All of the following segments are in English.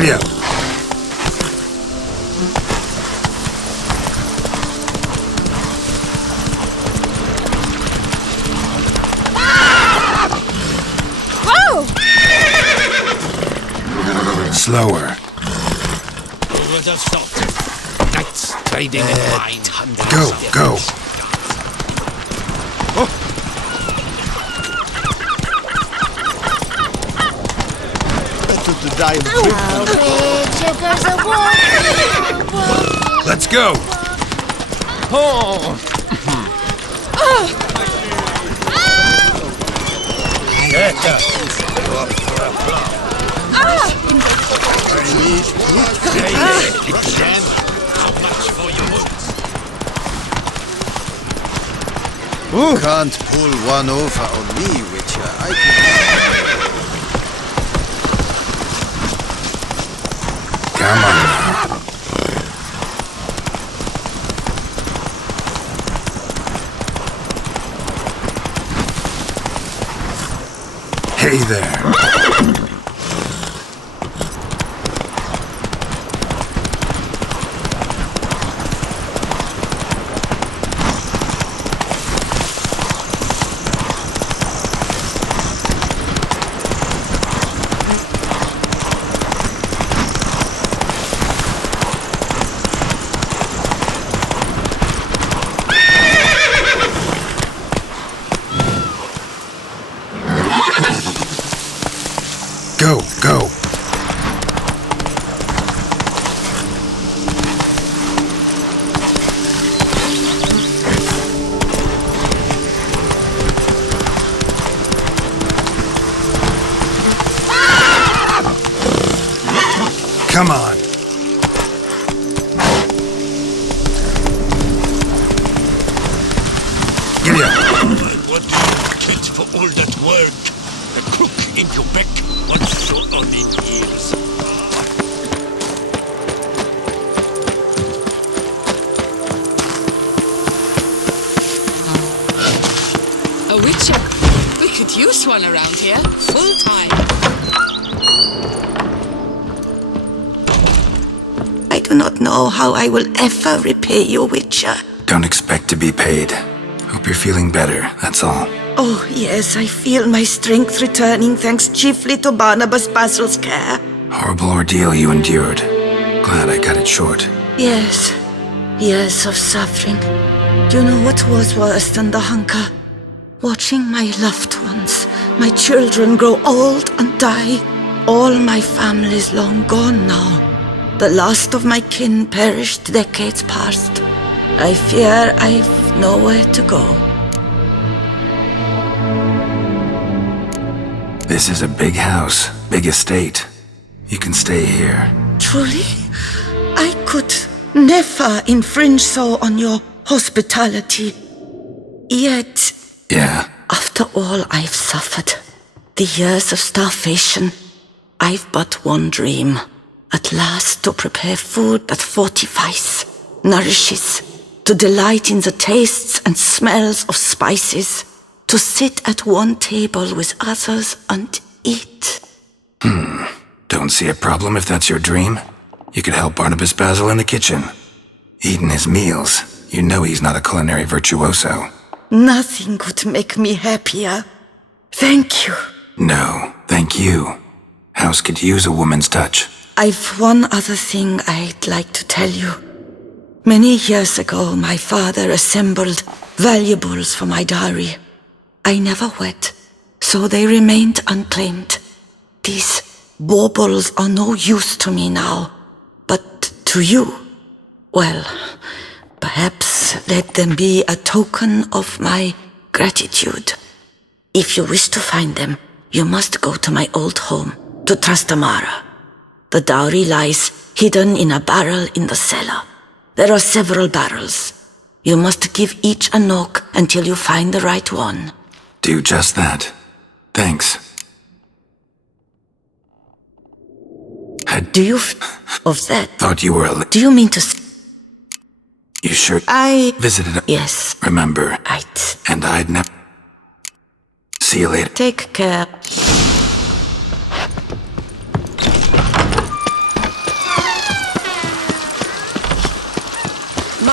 Giddy up. Whoa! Slower. Knights trading in wine. Go. To die of Let's go. Can't pull one over on me, Witcher. I can... Come on now. Hey there. Go. Come on. Giddy up. What do you get for all that work? The crook in Quebec once so on in years. A witcher. We could use one around here, full time. I do not know how I will ever repay you, Witcher. Don't expect to be paid. Hope you're feeling better, that's all. Oh, yes, I feel my strength returning thanks chiefly to Barnabas Basil's care. Horrible ordeal you endured. Glad I cut it short. Yes, years of suffering. Do you know what was worse than the hunger? Watching my loved ones, my children grow old and die. All my family's long gone now. The last of my kin perished decades past. I fear I've nowhere to go. This is a big house, big estate. You can stay here. Truly? I could never infringe so on your hospitality. Yet, Yeah. after all I've suffered, the years of starvation, I've but one dream. At last to prepare food that fortifies, nourishes, to delight in the tastes and smells of spices, to sit at one table with others and eat. Don't see a problem if that's your dream. You could help Barnabas Basil in the kitchen. Eating his meals. You know he's not a culinary virtuoso. Nothing could make me happier. Thank you. No, thank you. House could use a woman's touch. I've one other thing I'd like to tell you. Many years ago, my father assembled valuables for my dowry. I never wed, so they remained unclaimed. These baubles are no use to me now, but to you, well, perhaps let them be a token of my gratitude. If you wish to find them, you must go to my old home, to Trastamara. The dowry lies hidden in a barrel in the cellar. There are several barrels. You must give each a knock until you find the right one. Do just that. Thanks. Do you of that? Thought you were a Do you mean to You sure visited Yes. Remember. Right. And I'd never... See you later. Take care.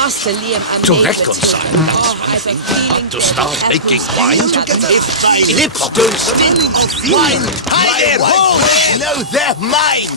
Master Liam and To Mabel reconcile, too. that's Oh, one I've a thing. feeling But to they start have making those wine things together? that- Thy lips don't stink of wine. Hi there, hold! No, they're mine!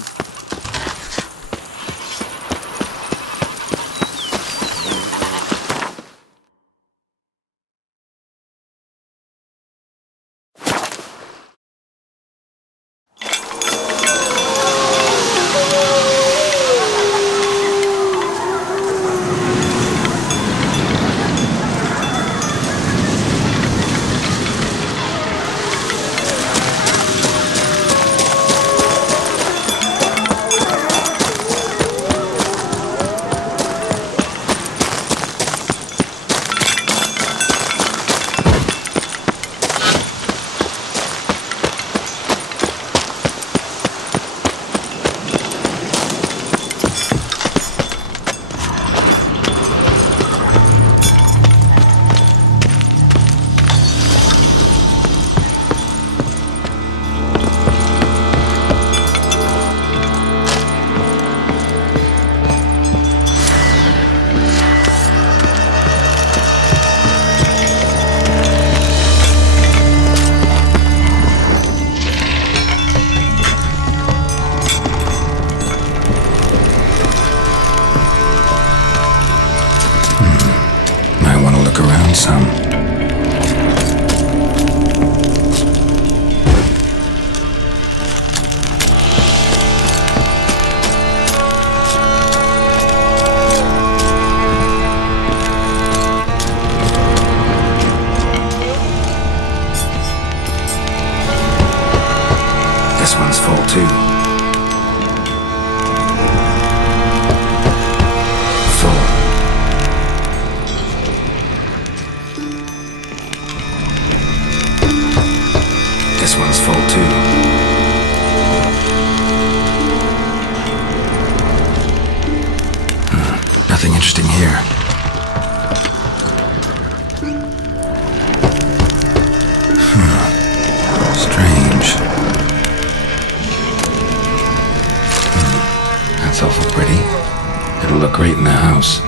Might want to look around some. This one's full too. Full. This one's full too. Nothing interesting here. Strange. That's awful pretty. It'll look great in the house.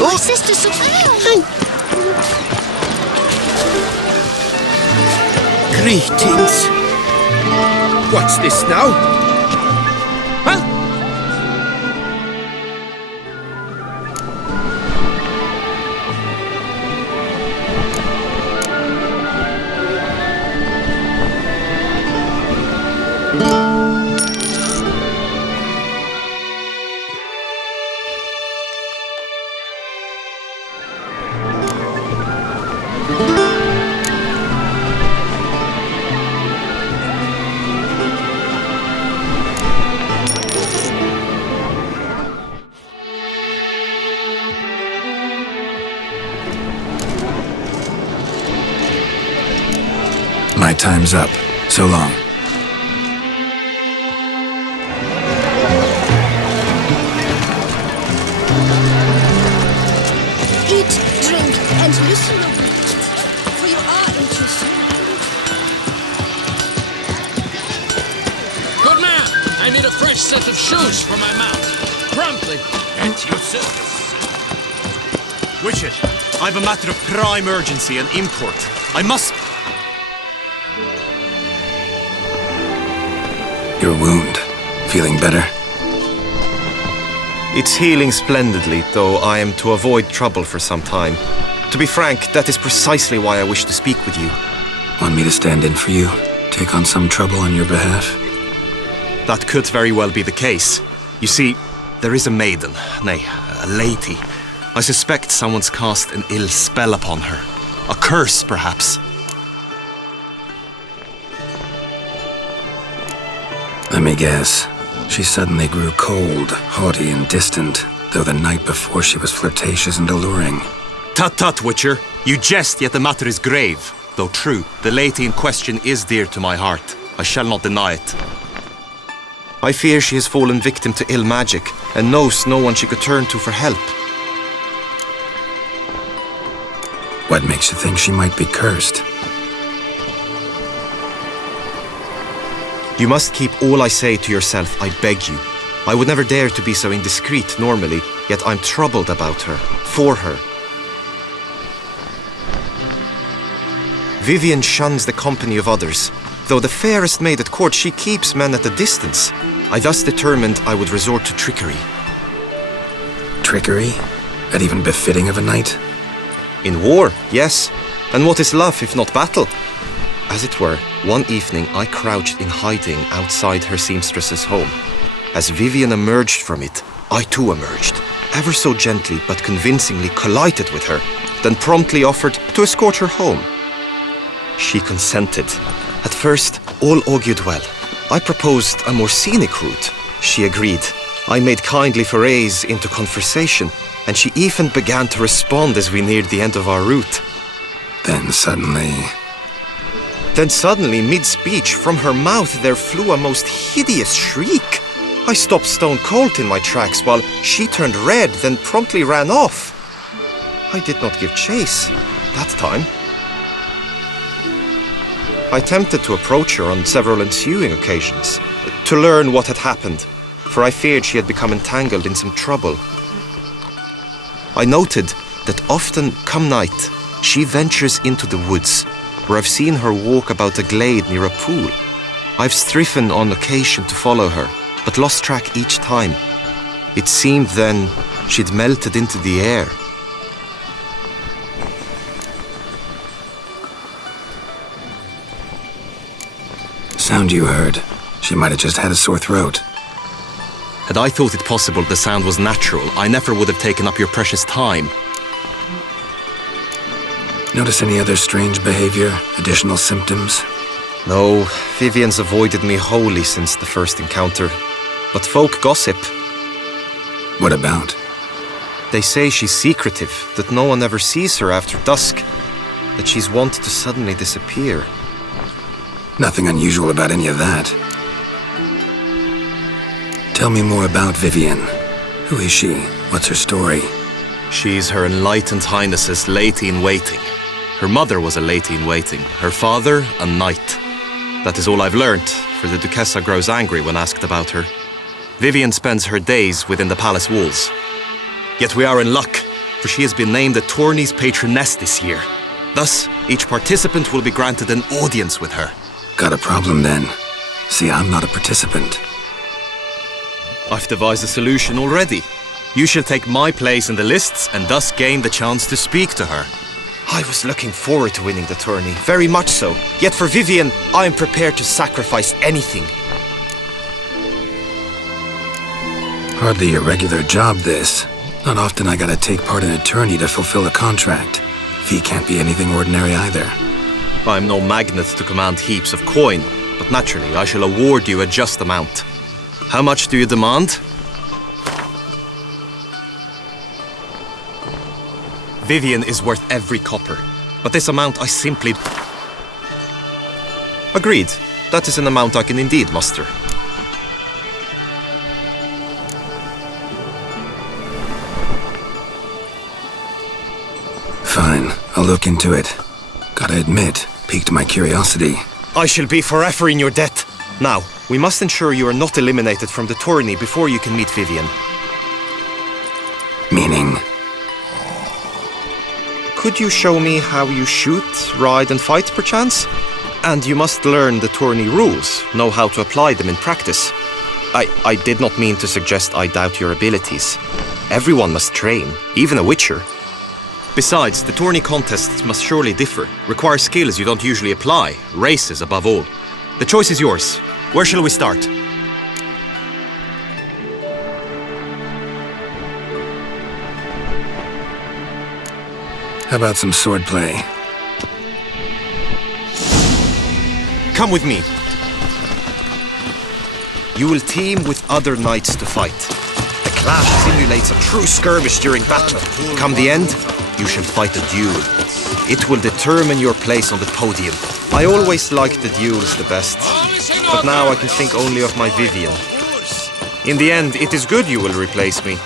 My sister's so fine. Greetings. What's this now? Huh? My time's up. So long. fresh set of shoes for my mount. Promptly. At your service. Witcher, I've a matter of prime urgency and import. I must... Your wound. Feeling better? It's healing splendidly, though I am to avoid trouble for some time. To be frank, that is precisely why I wish to speak with you. Want me to stand in for you? Take on some trouble on your behalf? That could very well be the case. You see, there is a maiden, nay, a lady. I suspect someone's cast an ill spell upon her. A curse, perhaps. Let me guess. She suddenly grew cold, haughty, and distant, though the night before she was flirtatious and alluring. Tut tut, Witcher. You jest, yet the matter is grave. Though true, the lady in question is dear to my heart. I shall not deny it. I fear she has fallen victim to ill magic, and knows no one she could turn to for help. What makes you think she might be cursed? You must keep all I say to yourself, I beg you. I would never dare to be so indiscreet normally, yet I'm troubled about her, for her. Vivian shuns the company of others. Though the fairest maid at court, she keeps men at a distance. I thus determined I would resort to trickery. Trickery? That even befitting of a knight? In war, yes. And what is love if not battle? As it were, one evening I crouched in hiding outside her seamstress's home. As Vivian emerged from it, I too emerged, ever so gently but convincingly collided with her, then promptly offered to escort her home. She consented. At first, all augured well. I proposed a more scenic route. She agreed. I made kindly forays into conversation, and she even began to respond as we neared the end of our route. Then suddenly, mid-speech, from her mouth there flew a most hideous shriek. I stopped stone cold in my tracks while she turned red, then promptly ran off. I did not give chase that time. I attempted to approach her on several ensuing occasions, to learn what had happened, for I feared she had become entangled in some trouble. I noted that often, come night, she ventures into the woods, where I've seen her walk about a glade near a pool. I've striven on occasion to follow her, but lost track each time. It seemed then she'd melted into the air. sound you heard. She might have just had a sore throat. Had I thought it possible the sound was natural, I never would have taken up your precious time. Notice any other strange behavior? Additional symptoms? No, Vivian's avoided me wholly since the first encounter. But folk gossip. What about? They say she's secretive, that no one ever sees her after dusk, that she's wont to suddenly disappear. Nothing unusual about any of that. Tell me more about Vivian. Who is she? What's her story? She's Her Enlightened Highness's lady-in-waiting. Her mother was a lady-in-waiting, her father a knight. That is all I've learnt, for the Duchessa grows angry when asked about her. Vivian spends her days within the palace walls. Yet we are in luck, for she has been named the tourney's patroness this year. Thus, each participant will be granted an audience with her. Got a problem then. See, I'm not a participant. I've devised a solution already. You shall take my place in the lists and thus gain the chance to speak to her. I was looking forward to winning the tourney, very much so. Yet for Vivian, I am prepared to sacrifice anything. Hardly a regular job, this. Not often I gotta take part in a tourney to fulfill a contract. Fee can't be anything ordinary either. I'm no magnet to command heaps of coin, but naturally I shall award you a just amount. How much do you demand? Vivian is worth every copper, but this amount I simply... Agreed. That is an amount I can indeed muster. Fine, I'll look into it. Gotta admit, piqued my curiosity. I shall be forever in your debt. Now, We must ensure you are not eliminated from the tourney before you can meet Vivian. Meaning? Could you show me how you shoot, ride and fight, perchance? And you must learn the tourney rules, know how to apply them in practice. I did not mean to suggest I doubt your abilities. Everyone must train, even a witcher. Besides, the tourney contests must surely differ, require skills you don't usually apply, races above all. The choice is yours. Where shall we start? How about some swordplay? Come with me. You will team with other knights to fight. The clash simulates a true skirmish during battle. Come the end, you shall fight a duel. It will determine your place on the podium. I always liked the duels the best, but now I can think only of my Vivian. In the end, it is good you will replace me.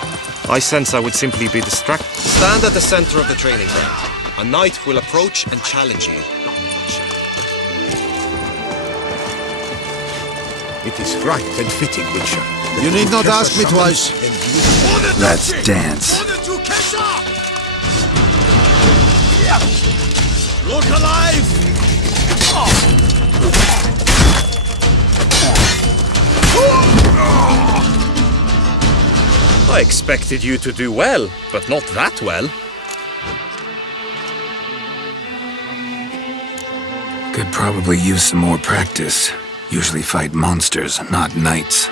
I sense I would simply be distracted. Stand at the center of the training ground. A knight will approach and challenge you. It is right and fitting, Witcher. You need not ask me twice. Let's dance. Look alive! I expected you to do well, but not that well. Could probably use some more practice. Usually fight monsters, not knights.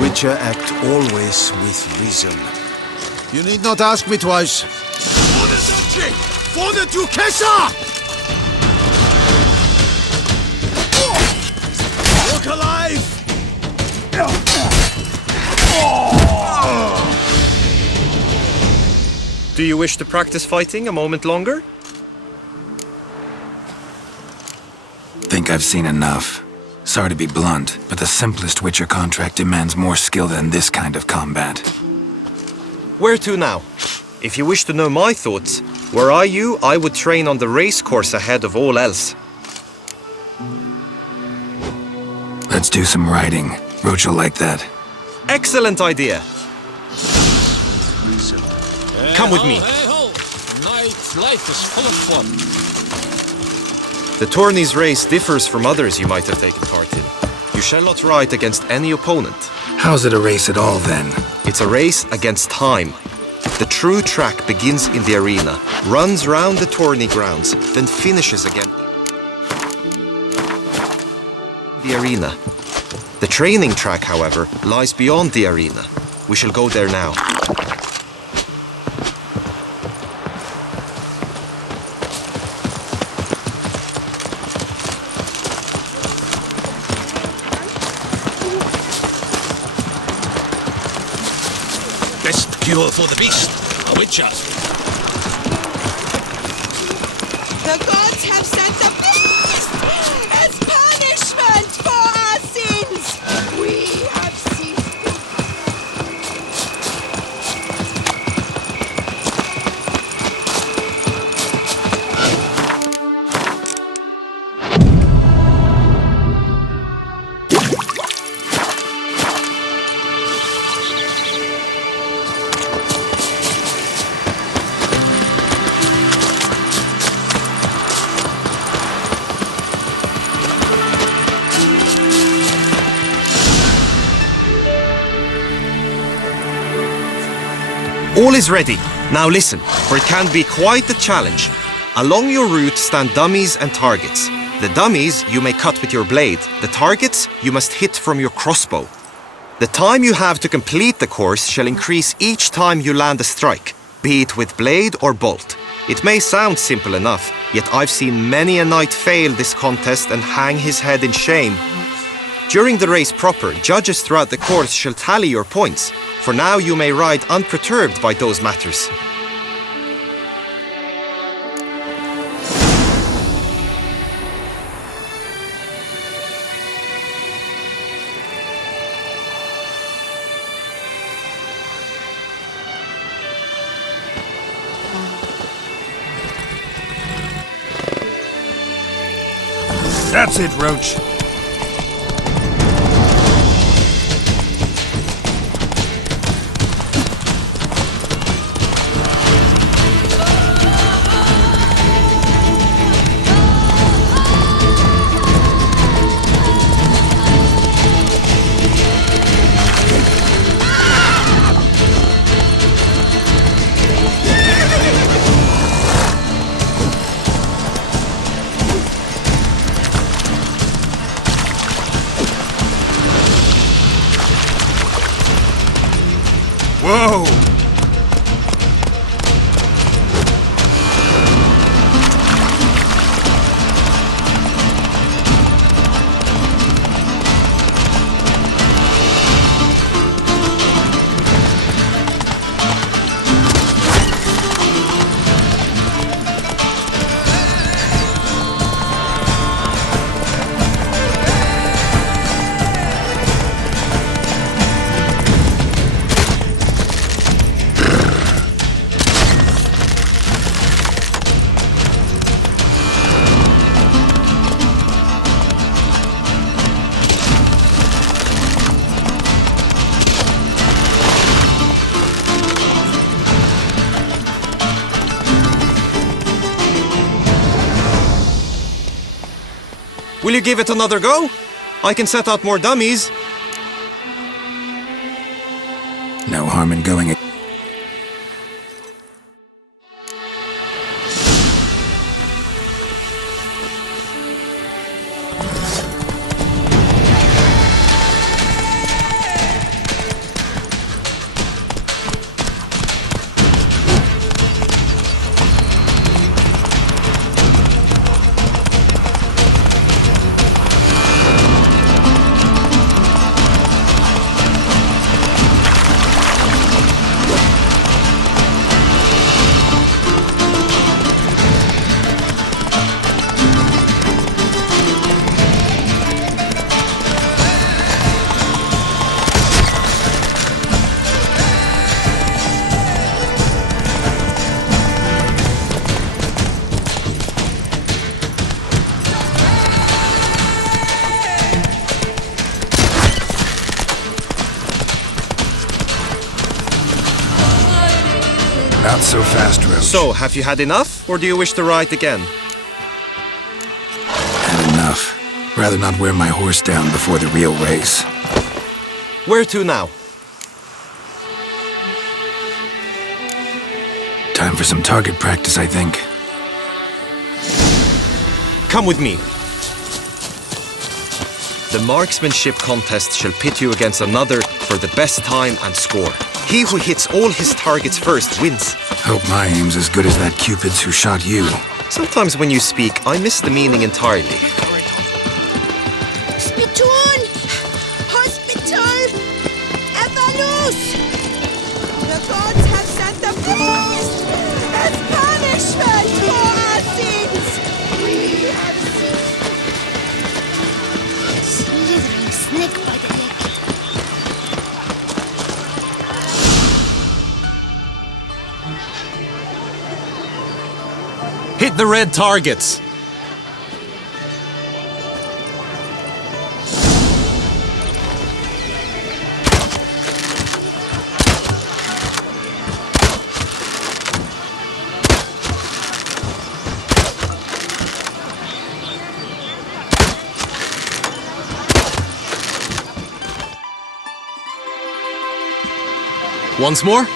Witcher act always with reason. You need not ask me twice. For the Duchessa! Look alive! Do you wish to practice fighting a moment longer? Think I've seen enough. Sorry to be blunt, but the simplest Witcher contract demands more skill than this kind of combat. Where to now? If you wish to know my thoughts, were I you, I would train on the race course ahead of all else. Let's do some riding. Roach will like that. Excellent idea! Come with me. Hey ho! Knight's life is full of fun. The tourney's race differs from others you might have taken part in. You shall not ride against any opponent. How's it a race at all, then? It's a race against time. The true track begins in the arena, runs round the tourney grounds, then finishes again in the arena. The training track, however, lies beyond the arena. We shall go there now. Best cure for the beast, a witcher. The gods have sent the beast as punishment for our sins. We have ceased. All is ready. Now listen, for it can be quite a challenge. Along your route stand dummies and targets. The dummies you may cut with your blade. The targets you must hit from your crossbow. The time you have to complete the course shall increase each time you land a strike, be it with blade or bolt. It may sound simple enough, yet I've seen many a knight fail this contest and hang his head in shame. During the race proper, judges throughout the course shall tally your points. For now you may ride unperturbed by those matters. That's it, Roach. Whoa! Will you give it another go? I can set out more dummies. No harm in going. Not so fast, Roach. So, have you had enough, or do you wish to ride again? Had enough. Rather not wear my horse down before the real race. Where to now? Time for some target practice, I think. Come with me. The marksmanship contest shall pit you against another for the best time and score. He who hits all his targets first wins. Hope my aim's as good as that Cupid's who shot you. Sometimes when you speak, I miss the meaning entirely. Spittoon! Hospital! Evanus! The gods have sent a beast as punishment for our sins! We have Slithering snake by the neck. Hit the red targets! Once more?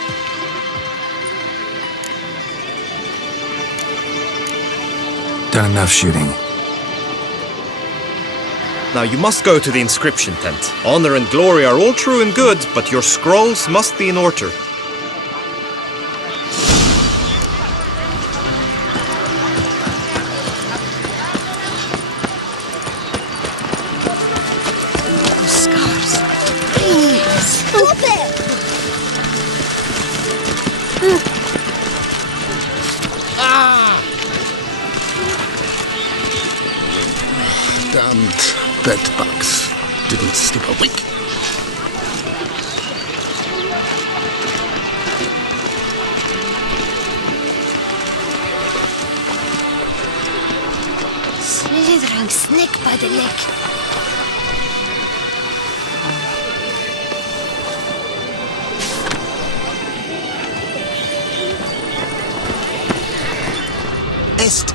Done enough shooting. Now you must go to the inscription tent. Honor and glory are all true and good, but your scrolls must be in order. Scars. Stop it! Damned bedbugs didn't sleep a wink. slithering snake by the leg.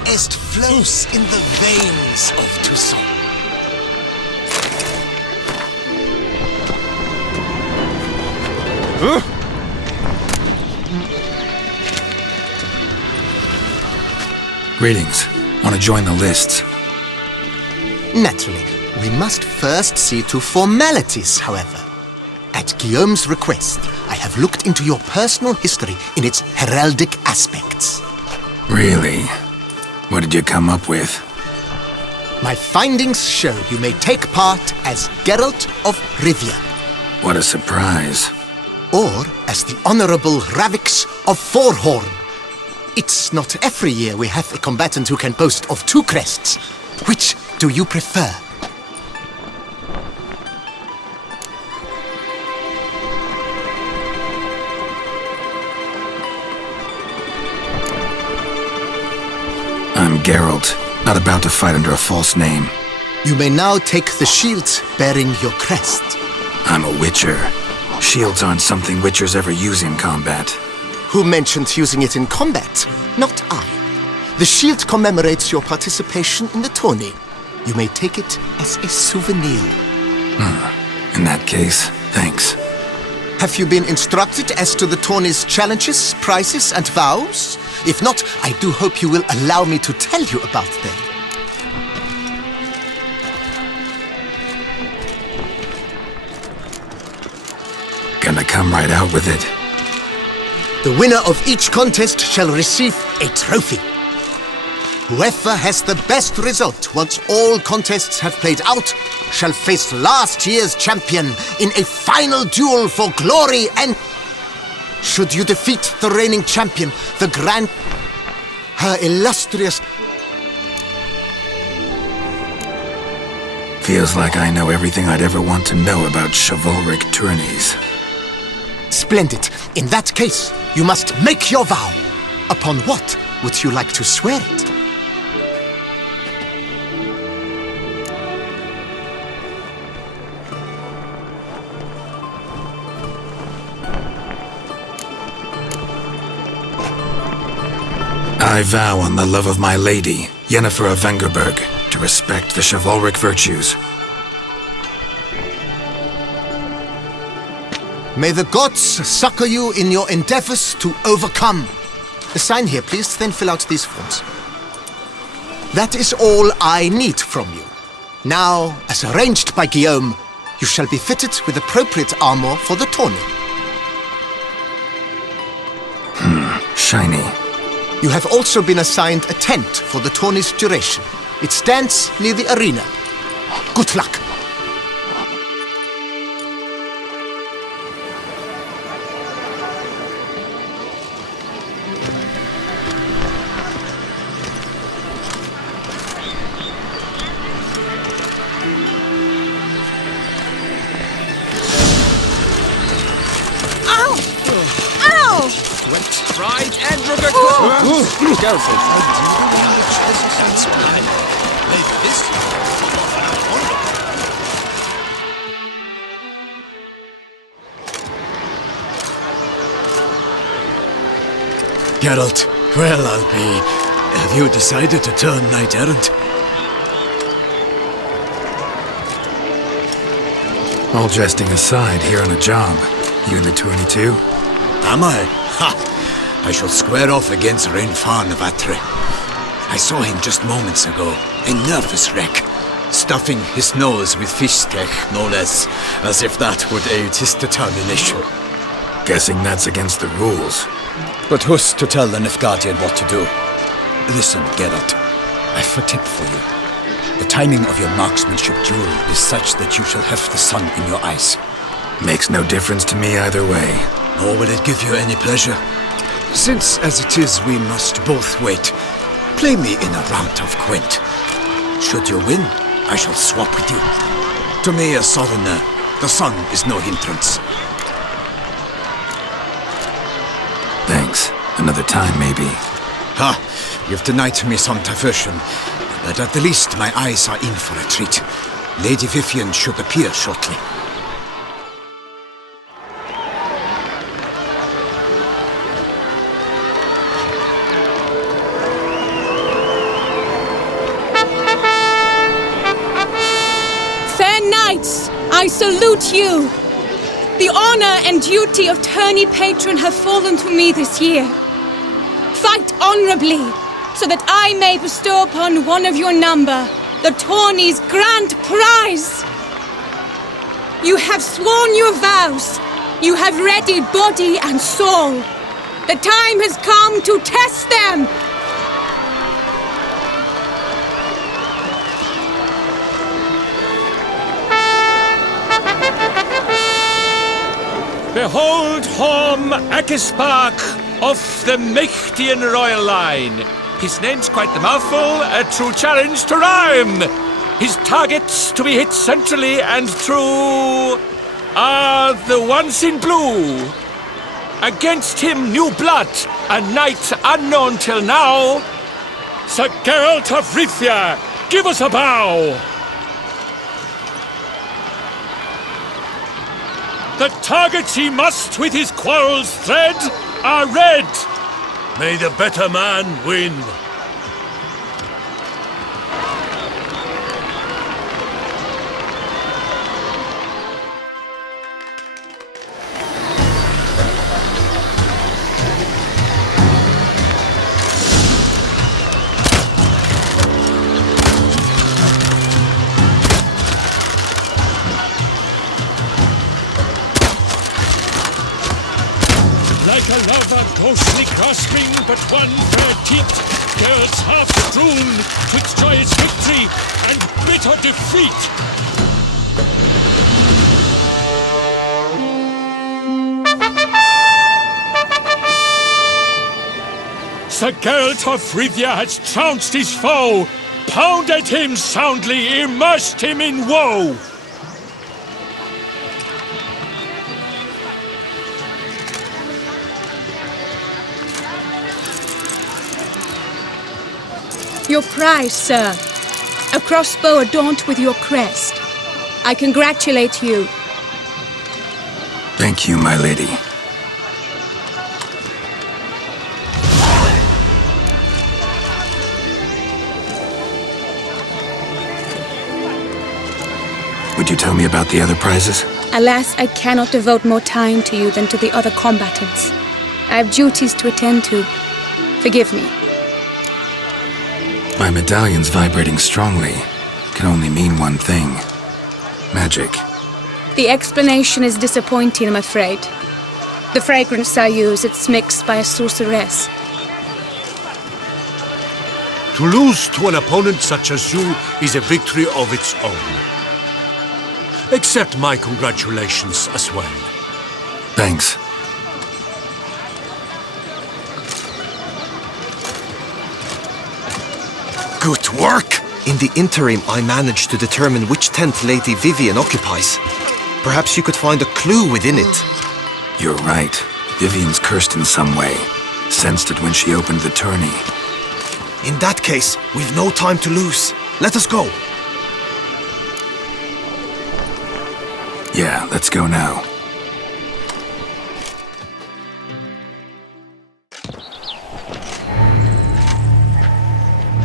Est flows in the veins of Toussaint. Greetings. Want to join the lists? Naturally, we must first see to formalities, however. At Guillaume's request, I have looked into your personal history in its heraldic aspects. Really? What did you come up with? My findings show you may take part as Geralt of Rivia, What a surprise. or as the Honorable Ravix of Forhorn. It's not every year we have a combatant who can boast of 2 crests. Which do you prefer? I'm Geralt, not about to fight under a false name. You may now take the shield bearing your crest. I'm a witcher. Shields aren't something witchers ever use in combat. Who mentioned using it in combat? Not I. The shield commemorates your participation in the tourney. You may take it as a souvenir. In that case, thanks. Have you been instructed as to the tourney's challenges, prizes, and vows? If not, I do hope you will allow me to tell you about them. Gonna come right out with it. The winner of each contest shall receive a trophy. Whoever has the best result once all contests have played out shall face last year's champion in a final duel for glory and... Should you defeat the reigning champion, the Grand... Her illustrious... Feels like I know everything I'd ever want to know about chivalric tourneys. Splendid. In that case, you must make your vow. Upon what would you like to swear it? I vow on the love of my lady, Yennefer of Vengerberg, to respect the chivalric virtues. May the gods succor you in your endeavors to overcome. Sign here, please, then fill out these forms. That is all I need from you. Now, as arranged by Guillaume, you shall be fitted with appropriate armor for the tourney. Shiny. You have also been assigned a tent for the tourney's duration. It stands near the arena. Good luck. Geralt, well, I'll be... Have you decided to turn knight-errant? All jesting aside, here on a job. You in the tourney too? Am I? Ha! I shall square off against Rainfan of Atre. I saw him just moments ago, a nervous wreck, stuffing his nose with fish steak, no less, as if that would aid his determination. Guessing that's against the rules. But who's to tell the Nilfgaardian what to do? Listen, Geralt, I've a tip for you. The timing of your marksmanship duel is such that you shall have the sun in your eyes. Makes no difference to me either way. Nor will it give you any pleasure. Since, as it is, we must both wait, play me in a round of Gwent. Should you win, I shall swap with you. To me, a southerner, the sun is no hindrance. Thanks. Another time, maybe. Ha! You've denied me some diversion. But at the least, my eyes are in for a treat. Lady Vivian should appear shortly. Fair knights, I salute you. The honor and duty of tourney patron have fallen to me this year. Fight honorably, so that I may bestow upon one of your number the tourney's grand prize. You have sworn your vows. You have readied body and soul. The time has come to test them. Behold home Escapade of the Mächtigen royal line. His name's quite the mouthful, a true challenge to rhyme. His targets to be hit centrally and true are the ones in blue. Against him new blood, a knight unknown till now. Sir Geralt of Rivia, give us a bow. The targets he must with his quarrels thread are red. May the better man win. Like a lover ghostly grasping but one fair teat, girls half strewn twixt joyous victory and bitter defeat. Sir Geralt of Rivia has trounced his foe, pounded him soundly, immersed him in woe. Your prize, sir. A crossbow adorned with your crest. I congratulate you. Thank you, my lady. Would you tell me about the other prizes? Alas, I cannot devote more time to you than to the other combatants. I have duties to attend to. Forgive me. My medallion's vibrating strongly. Can only mean one thing. Magic. The explanation is disappointing, I'm afraid. The fragrance I use, it's mixed by a sorceress. To lose to an opponent such as you is a victory of its own. Accept my congratulations as well. Thanks. Good work! In the interim, I managed to determine which tent Lady Vivian occupies. Perhaps you could find a clue within it. You're right. Vivian's cursed in some way. Sensed it when she opened the tourney. In that case, we've no time to lose. Let us go. Yeah, let's go now.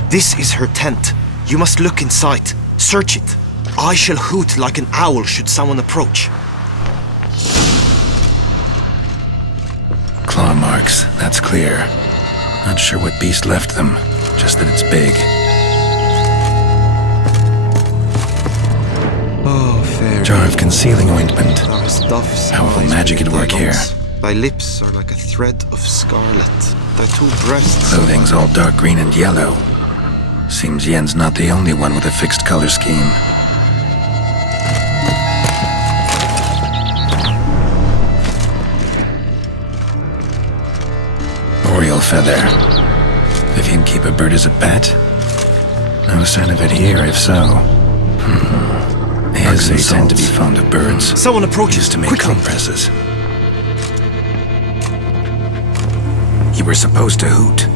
This is her tent. You must look inside. Search it. I shall hoot like an owl should someone approach. Claw marks, that's clear. Not sure what beast left them, just that it's big. Oh, fair. Jar of concealing ointment. How will magic at work here? Thy lips are like a thread of scarlet. Thy two breasts. Clothing's all dark green and yellow. Seems Yen's not the only one with a fixed color scheme. Oriole feather. Vivian keep a bird as a pet? No sign of it here, if so. They tend to be fond of birds. Someone approaches Used to make quickly. compresses. You were supposed to hoot.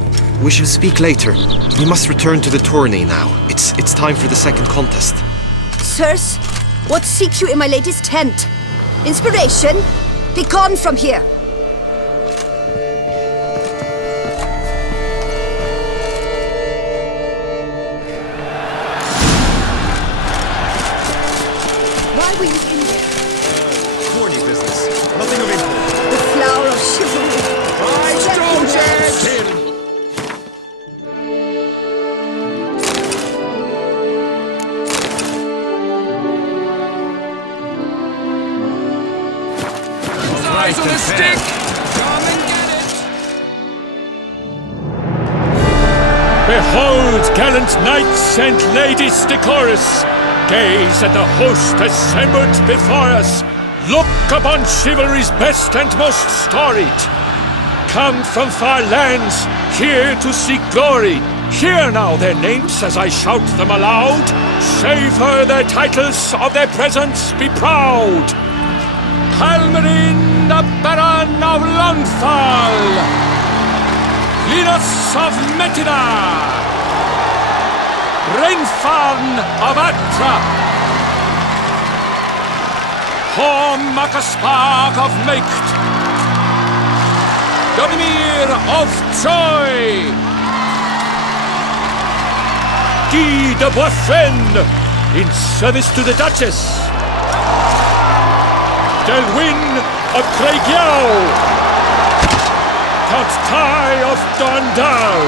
We shall speak later. We must return to the tourney now. It's time for the second contest. Sirs, what seek you in my lady's tent? Inspiration? Be gone from here! Why were you in there? Tourney business. Nothing of import. The flower of chivalry. Eyes on the stick! Come and get it! Behold, gallant knights and ladies decorous! Gaze at the host assembled before us! Look upon chivalry's best and most storied! Come from far lands, here to seek glory! Hear now their names as I shout them aloud! Savor their titles, of their presence be proud! Halmarin, the Baron of Lonfall, Linus of Metina, Rainfarn of Atra, Horm Akaspark of Meikt, Domimir of Joy, Guy de Boisfren, in service to the Duchess, Delwyn of Craigyow, Count Tai of Dondal,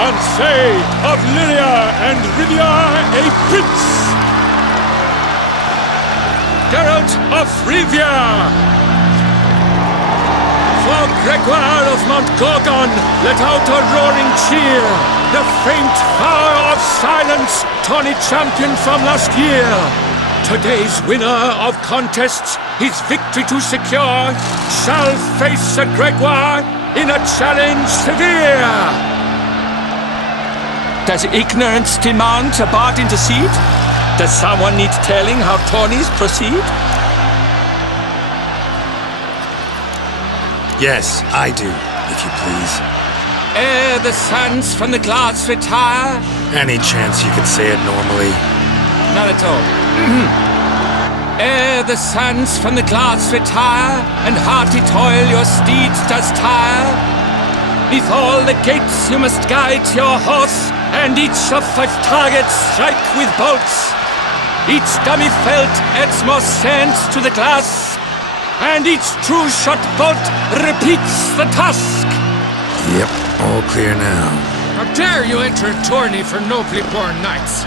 Ansay of Lyria and Rivia a prince, Geralt of Rivia, for Gregoire of Mount Gorgon let out a roaring cheer, the faint power of silence, tourney champion from last year. Today's winner of contests, his victory to secure, shall face Sir Gregoire in a challenge severe. Does ignorance demand a bard intercede? Does someone need telling how tourneys proceed? Yes, I do, if you please. Ere the suns from the glass retire? Any chance you could say it normally? Not at all. Ere the suns from the glass retire, and hearty toil your steed does tire, neath all the gates you must guide your horse, and each of 5 targets strike with bolts. Each dummy felt adds more sense to the glass, and each true shot bolt repeats the task. Yep, all clear now. How dare you enter a tourney for nobly born knights?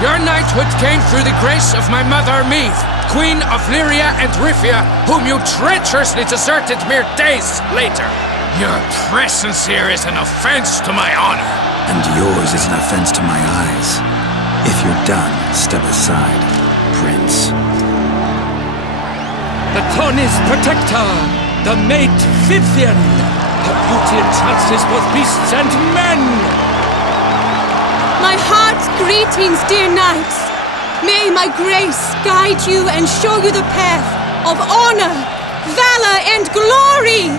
Your knighthood came through the grace of my mother Meath, Queen of Lyria and Rivia, whom you treacherously deserted mere days later. Your presence here is an offense to my honor. And yours is an offense to my eyes. If you're done, step aside, Prince. The tourney's protector, the maid Vivian, her beauty entrances both beasts and men. My heart's greetings, dear knights. May my grace guide you and show you the path of honor, valor, and glory.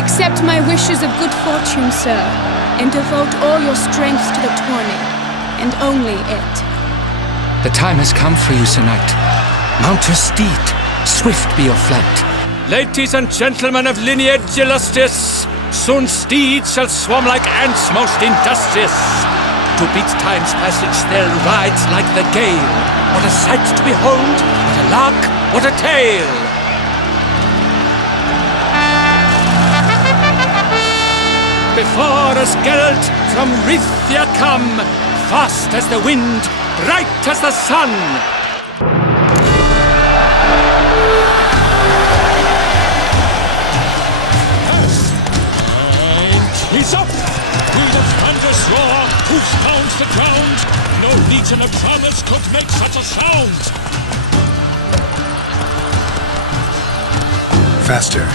Accept my wishes of good fortune, sir, and devote all your strength to the tourney, and only it. The time has come for you, Sir Knight. Mount your steed. Swift be your flight. Ladies and gentlemen of lineage illustrious, soon steeds shall swarm like ants most industrious. To beat time's passage they'll ride like the gale. What a sight to behold, what a lark, what a tale! Before us Geralt from Rivia come, fast as the wind, bright as the sun. He's up! With a thunderous roar, who pounds the ground? No legion of drummers could make such a sound! Faster.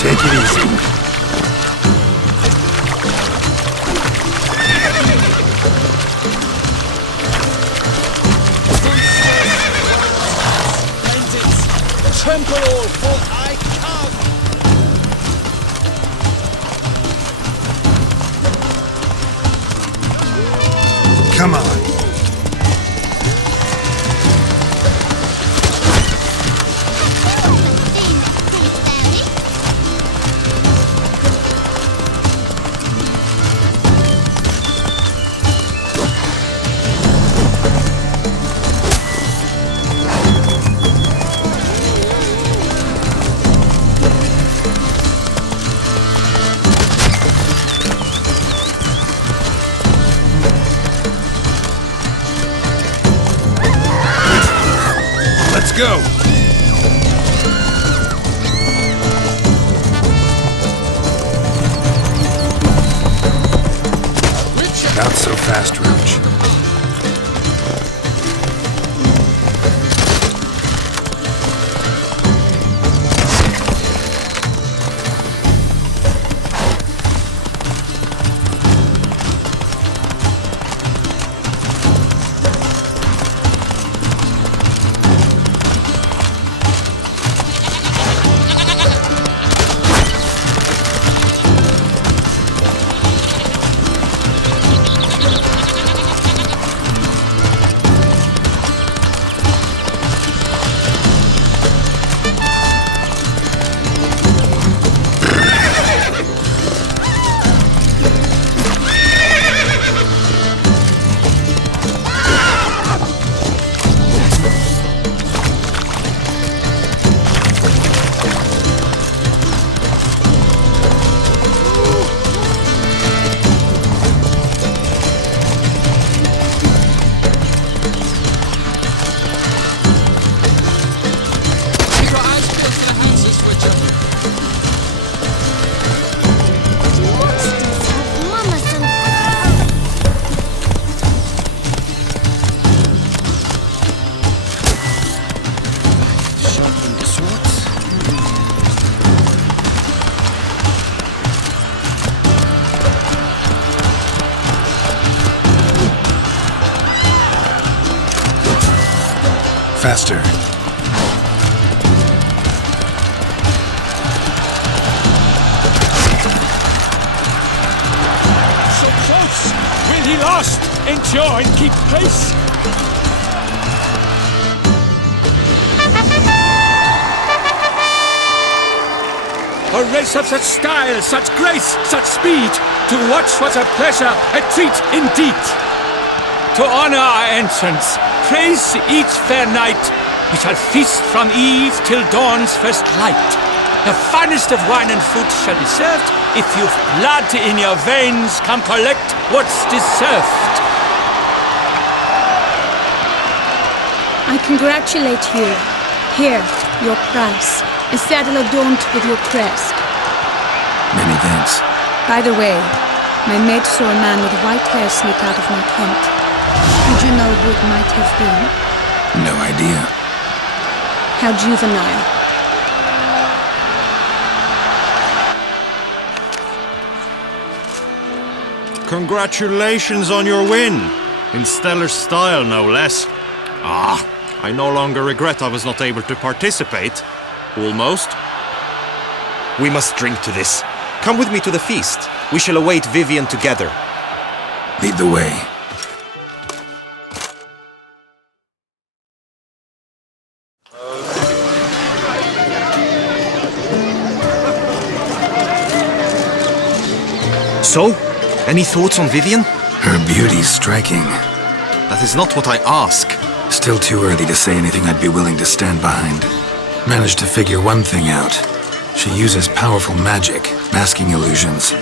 Take it easy. Tremble all, for I come! Come on. Let's go! Not so fast, Roach. Faster. So close! Will he last? Endure and keep pace! A race of such style, such grace, such speed! To watch was a pleasure, a treat indeed! To honor our entrance, praise each fair night, we shall feast from eve till dawn's first light. The finest of wine and fruit shall be served. If you've blood in your veins, come collect what's deserved. I congratulate you. Here, your price. A saddle adorned with your crest. Many thanks. By the way, my maid saw a man with white hair sneak out of my tent. Did you know who it might have been? No idea. How juvenile. Congratulations on your win! In stellar style, no less. Ah, I no longer regret I was not able to participate. Almost. We must drink to this. Come with me to the feast. We shall await Vivian together. Lead the way. So, any thoughts on Vivian? Her beauty's striking. That is not what I ask. Still too early to say anything I'd be willing to stand behind. Managed to figure one thing out. She uses powerful magic, masking illusions.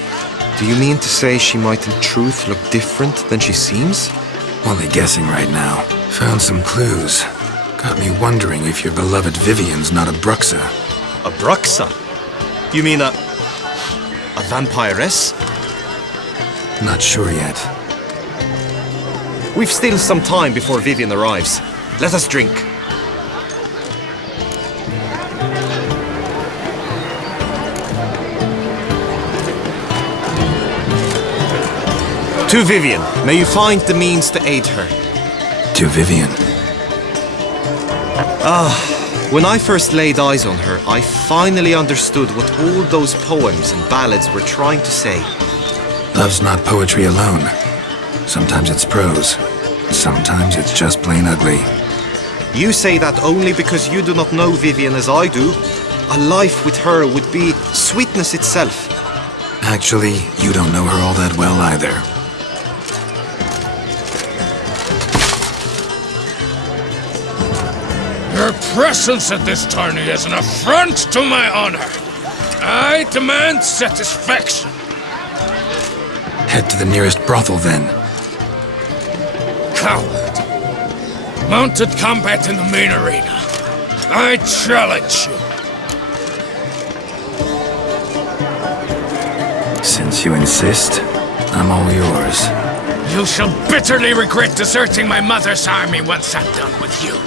Do you mean to say she might in truth look different than she seems? Only guessing right now. Found some clues. Got me wondering if your beloved Vivian's not a Bruxa. A Bruxa? You mean a vampiress? Not sure yet. We've still some time before Vivian arrives. Let us drink. To Vivian, may you find the means to aid her. To Vivian. When I first laid eyes on her, I finally understood what all those poems and ballads were trying to say. Love's not poetry alone. Sometimes it's prose. Sometimes it's just plain ugly. You say that only because you do not know Vivian as I do. A life with her would be sweetness itself. Actually, you don't know her all that well either. Your presence at this tourney is an affront to my honor. I demand satisfaction. Head to the nearest brothel, then. Coward. Mounted combat in the main arena. I challenge you. Since you insist, I'm all yours. You shall bitterly regret deserting my mother's army once I'm done with you.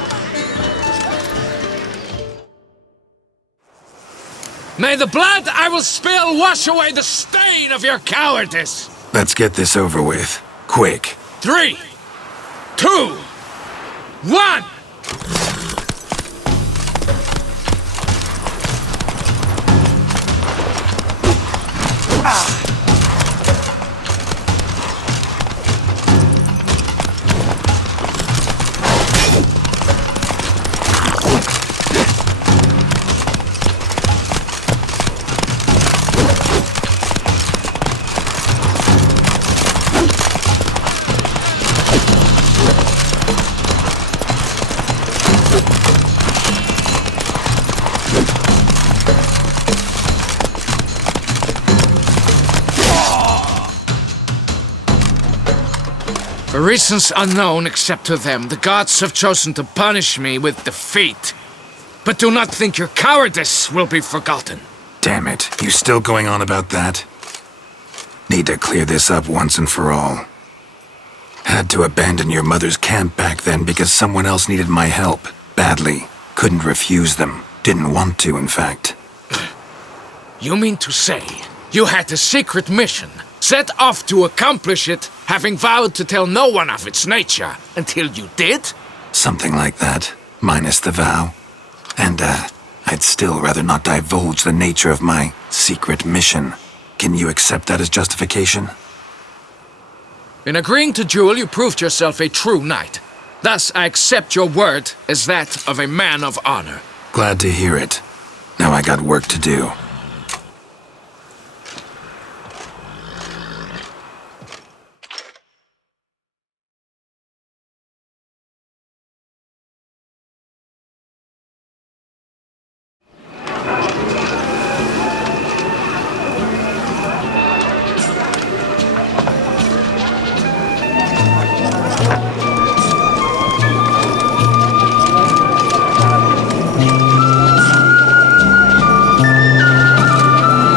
May the blood I will spill wash away the stain of your cowardice! Let's get this over with. Quick. 3, 2, 1! For reasons unknown except to them, the gods have chosen to punish me with defeat. But do not think your cowardice will be forgotten. Damn it, you still going on about that? Need to clear this up once and for all. Had to abandon your mother's camp back then because someone else needed my help, badly. Couldn't refuse them. Didn't want to, in fact. You mean to say you had a secret mission, set off to accomplish it, having vowed to tell no one of its nature, until you did? Something like that, minus the vow. And, I'd still rather not divulge the nature of my secret mission. Can you accept that as justification? In agreeing to duel, you proved yourself a true knight. Thus, I accept your word as that of a man of honor. Glad to hear it. Now I got work to do.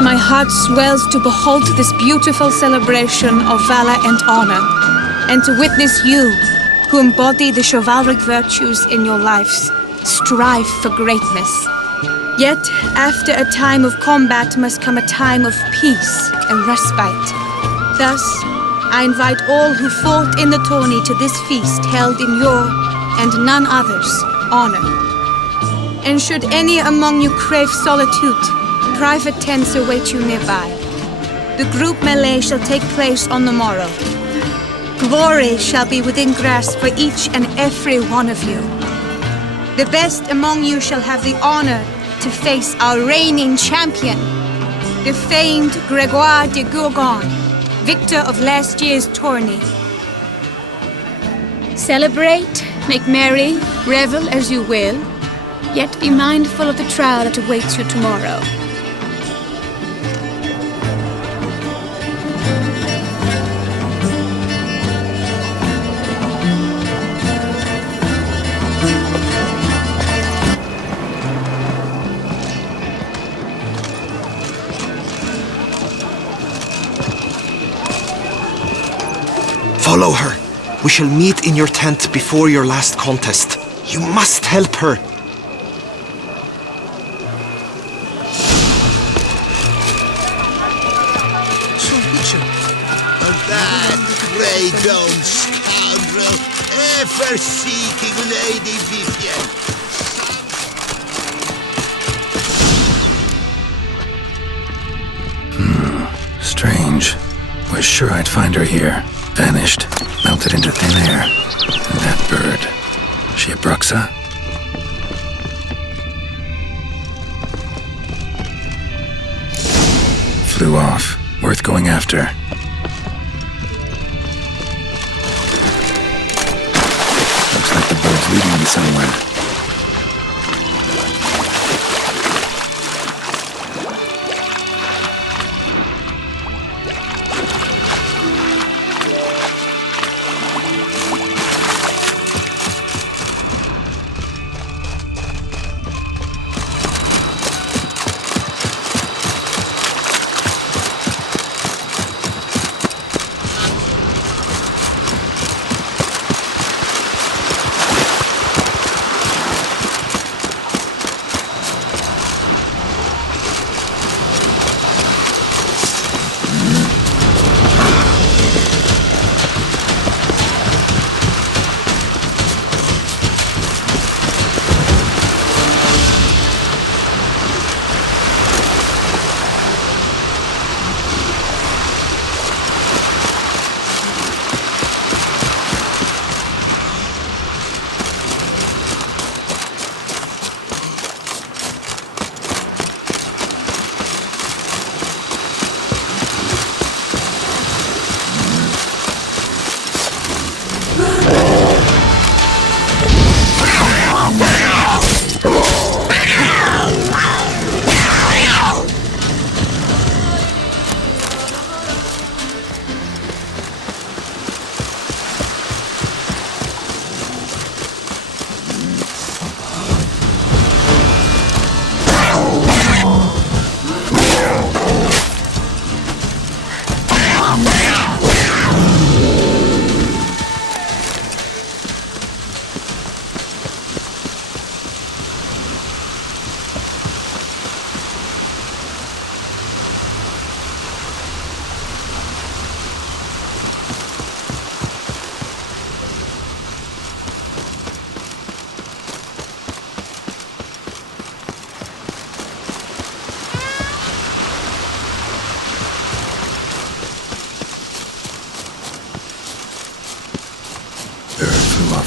My heart swells to behold this beautiful celebration of valor and honor, and to witness you, who embody the chivalric virtues in your lives, strive for greatness. Yet, after a time of combat must come a time of peace and respite. Thus, I invite all who fought in the tourney to this feast held in your, and none other's, honor. And should any among you crave solitude, private tents await you nearby. The group melee shall take place on the morrow. Glory shall be within grasp for each and every one of you. The best among you shall have the honor to face our reigning champion, the famed Gregoire de Gourgon, victor of last year's tourney. Celebrate, make merry, revel as you will, yet be mindful of the trial that awaits you tomorrow. Follow her. We shall meet in your tent before your last contest. You must help her. Sir Richard, of that. Pray don't, scoundrel, ever seeking Lady Vivian. Strange. Was sure I'd find her here. Vanished. Melted into thin air. And that bird. She a Bruxa? Flew off. Worth going after. Looks like the bird's leading me somewhere.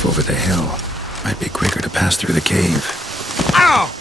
Over the hill. Might be quicker to pass through the cave. Ow!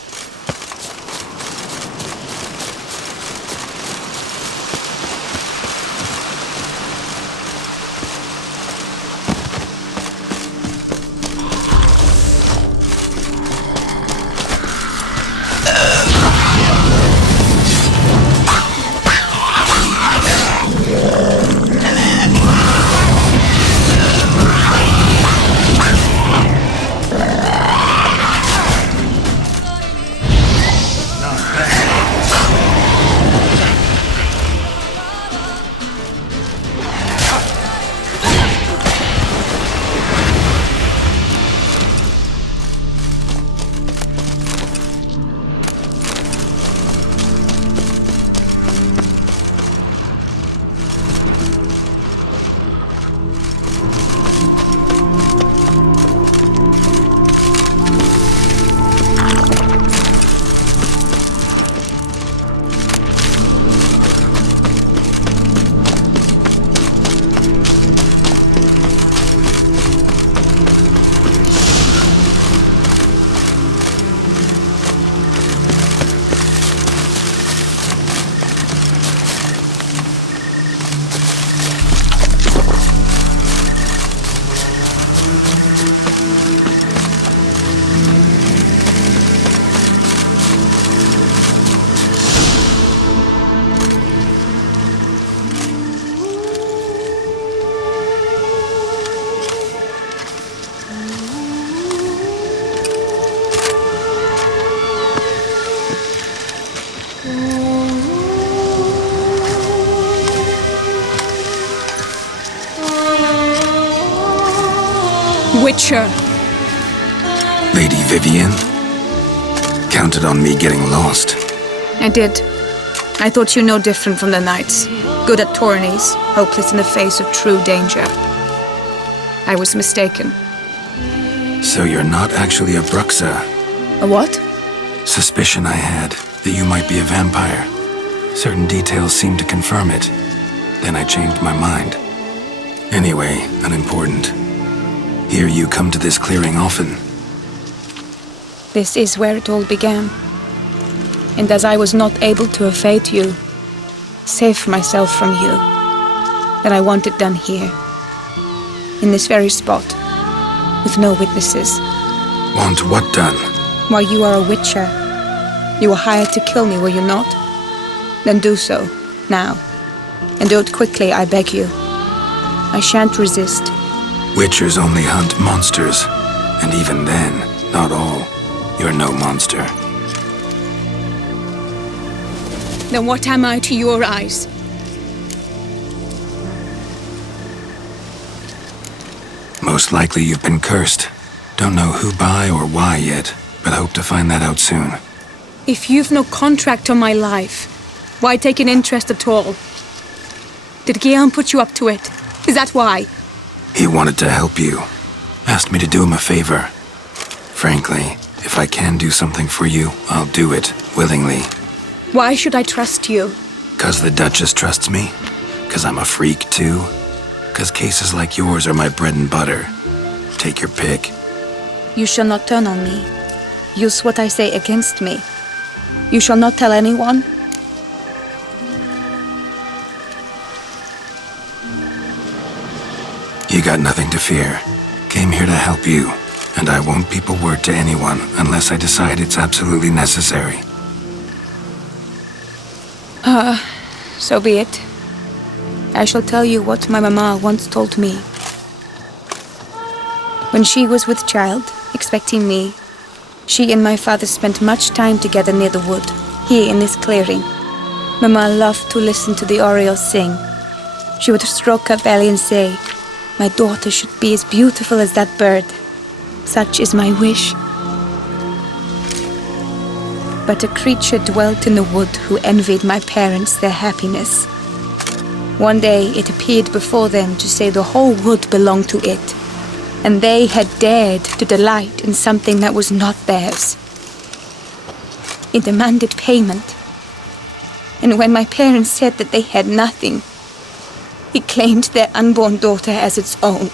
Witcher. Lady Vivian? Counted on me getting lost. I did. I thought you no different from the knights. Good at tourneys, hopeless in the face of true danger. I was mistaken. So you're not actually a Bruxa. A what? Suspicion I had that you might be a vampire. Certain details seemed to confirm it. Then I changed my mind. Anyway, unimportant. Here you come to this clearing often. This is where it all began. And as I was not able to evade you, save myself from you, then I want it done here. In this very spot. With no witnesses. Want what done? Why, you are a witcher. You were hired to kill me, were you not? Then do so, now. And do it quickly, I beg you. I shan't resist. Witchers only hunt monsters. And even then, not all. You're no monster. Then what am I to your eyes? Most likely you've been cursed. Don't know who by or why yet, but hope to find that out soon. If you've no contract on my life, why take an interest at all? Did Guillaume put you up to it? Is that why? He wanted to help you. Asked me to do him a favor. Frankly, if I can do something for you, I'll do it, willingly. Why should I trust you? 'Cause the Duchess trusts me? 'Cause I'm a freak, too? 'Cause cases like yours are my bread and butter. Take your pick. You shall not turn on me. Use what I say against me. You shall not tell anyone? You got nothing to fear. Came here to help you, and I won't peep a word to anyone unless I decide it's absolutely necessary. So be it. I shall tell you what my mama once told me. When she was with child, expecting me, she and my father spent much time together near the wood, here in this clearing. Mama loved to listen to the orioles sing. She would stroke her belly and say, "My daughter should be as beautiful as that bird. Such is my wish." But a creature dwelt in the wood who envied my parents their happiness. One day it appeared before them to say the whole wood belonged to it, and they had dared to delight in something that was not theirs. It demanded payment, and when my parents said that they had nothing, it claimed their unborn daughter as its own.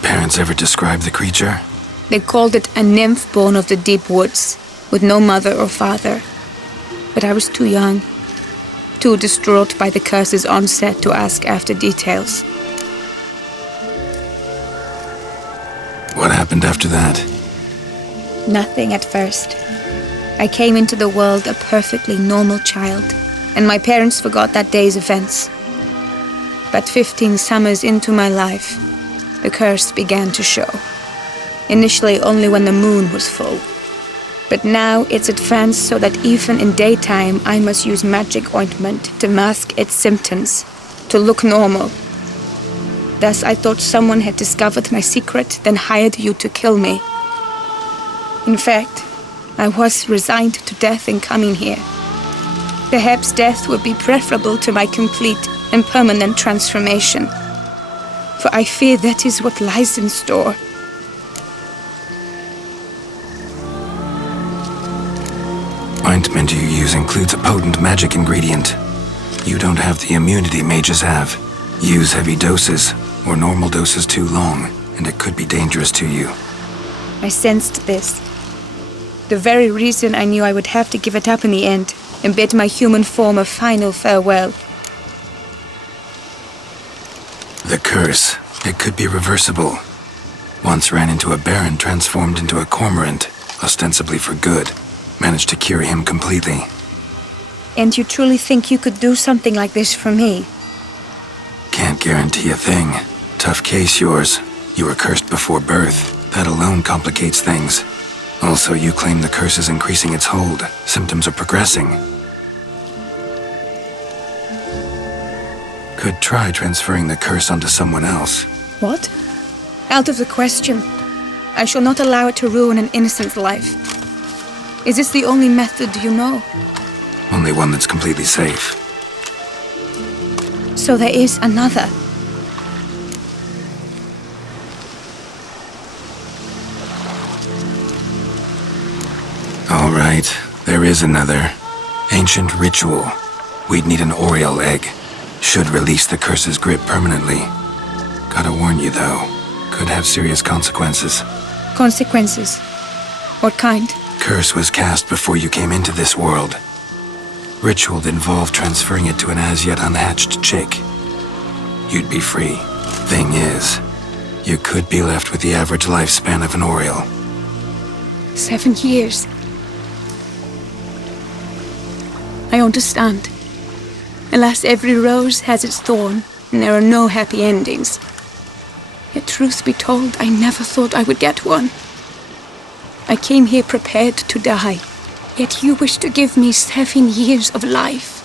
Parents ever describe the creature? They called it a nymph born of the deep woods, with no mother or father. But I was too young, too distraught by the curse's onset to ask after details. What happened after that? Nothing at first. I came into the world a perfectly normal child, and my parents forgot that day's events. But 15 summers into my life, the curse began to show. Initially only when the moon was full. But now it's advanced so that even in daytime I must use magic ointment to mask its symptoms, to look normal. Thus I thought someone had discovered my secret, then hired you to kill me. In fact, I was resigned to death in coming here. Perhaps death would be preferable to my complete and permanent transformation. For I fear that is what lies in store. Ointment you use includes a potent magic ingredient. You don't have the immunity mages have. Use heavy doses, or normal doses too long, and it could be dangerous to you. I sensed this. The very reason I knew I would have to give it up in the end, and bid my human form a final farewell. The curse, it could be reversible. Once ran into a baron transformed into a cormorant, ostensibly for good. Managed to cure him completely. And you truly think you could do something like this for me? Can't guarantee a thing. Tough case, yours. You were cursed before birth. That alone complicates things. Also, you claim the curse is increasing its hold. Symptoms are progressing. Could try transferring the curse onto someone else. What? Out of the question. I shall not allow it to ruin an innocent's life. Is this the only method you know? Only one that's completely safe. So there is another. All right, there is another. Ancient ritual. We'd need an Oriole egg. Should release the curse's grip permanently. Gotta warn you, though. Could have serious consequences. Consequences? What kind? Curse was cast before you came into this world. Ritual involved transferring it to an as-yet unhatched chick. You'd be free. Thing is, you could be left with the average lifespan of an Oriole. 7 years. I understand. Alas, every rose has its thorn, and there are no happy endings. Yet truth be told, I never thought I would get one. I came here prepared to die, yet you wish to give me 7 years of life.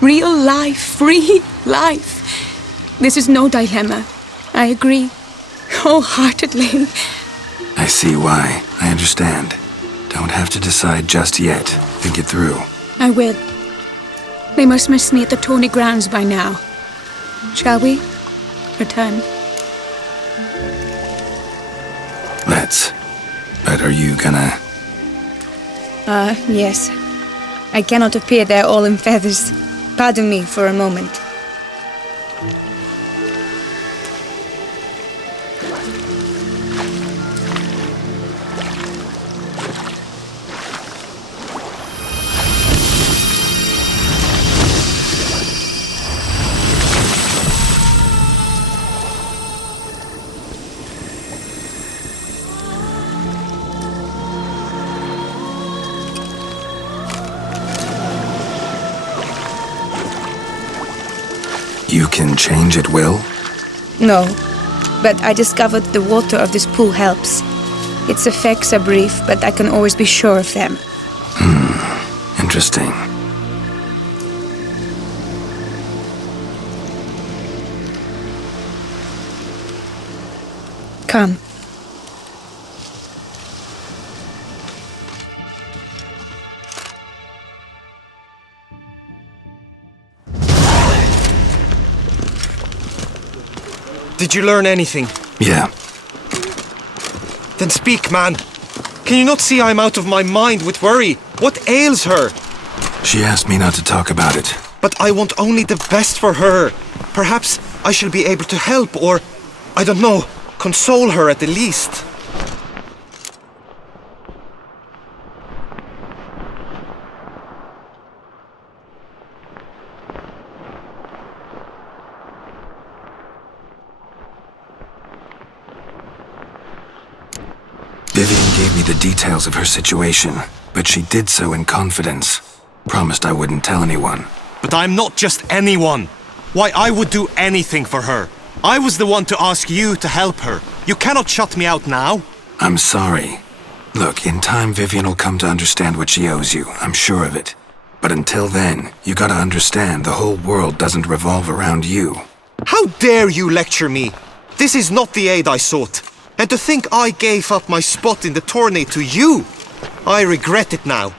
Real life, free life. This is no dilemma. I agree, wholeheartedly. I see why. I understand. Don't have to decide just yet. Think it through. I will. They must miss me at the Tawny grounds by now. Shall we return? Let's. But are you gonna... Yes. I cannot appear there all in feathers. Pardon me for a moment. You can change at will? No, but I discovered the water of this pool helps. Its effects are brief, but I can always be sure of them. Interesting. Come. Did you learn anything? Yeah. Then speak, man. Can you not see I'm out of my mind with worry? What ails her? She asked me not to talk about it. But I want only the best for her. Perhaps I shall be able to help or, I don't know, console her at the least. Vivian gave me the details of her situation, but she did so in confidence. Promised I wouldn't tell anyone. But I'm not just anyone. Why, I would do anything for her. I was the one to ask you to help her. You cannot shut me out now. I'm sorry. Look, in time Vivian will come to understand what she owes you. I'm sure of it. But until then, you gotta understand the whole world doesn't revolve around you. How dare you lecture me? This is not the aid I sought. And to think I gave up my spot in the tourney to you. I regret it now.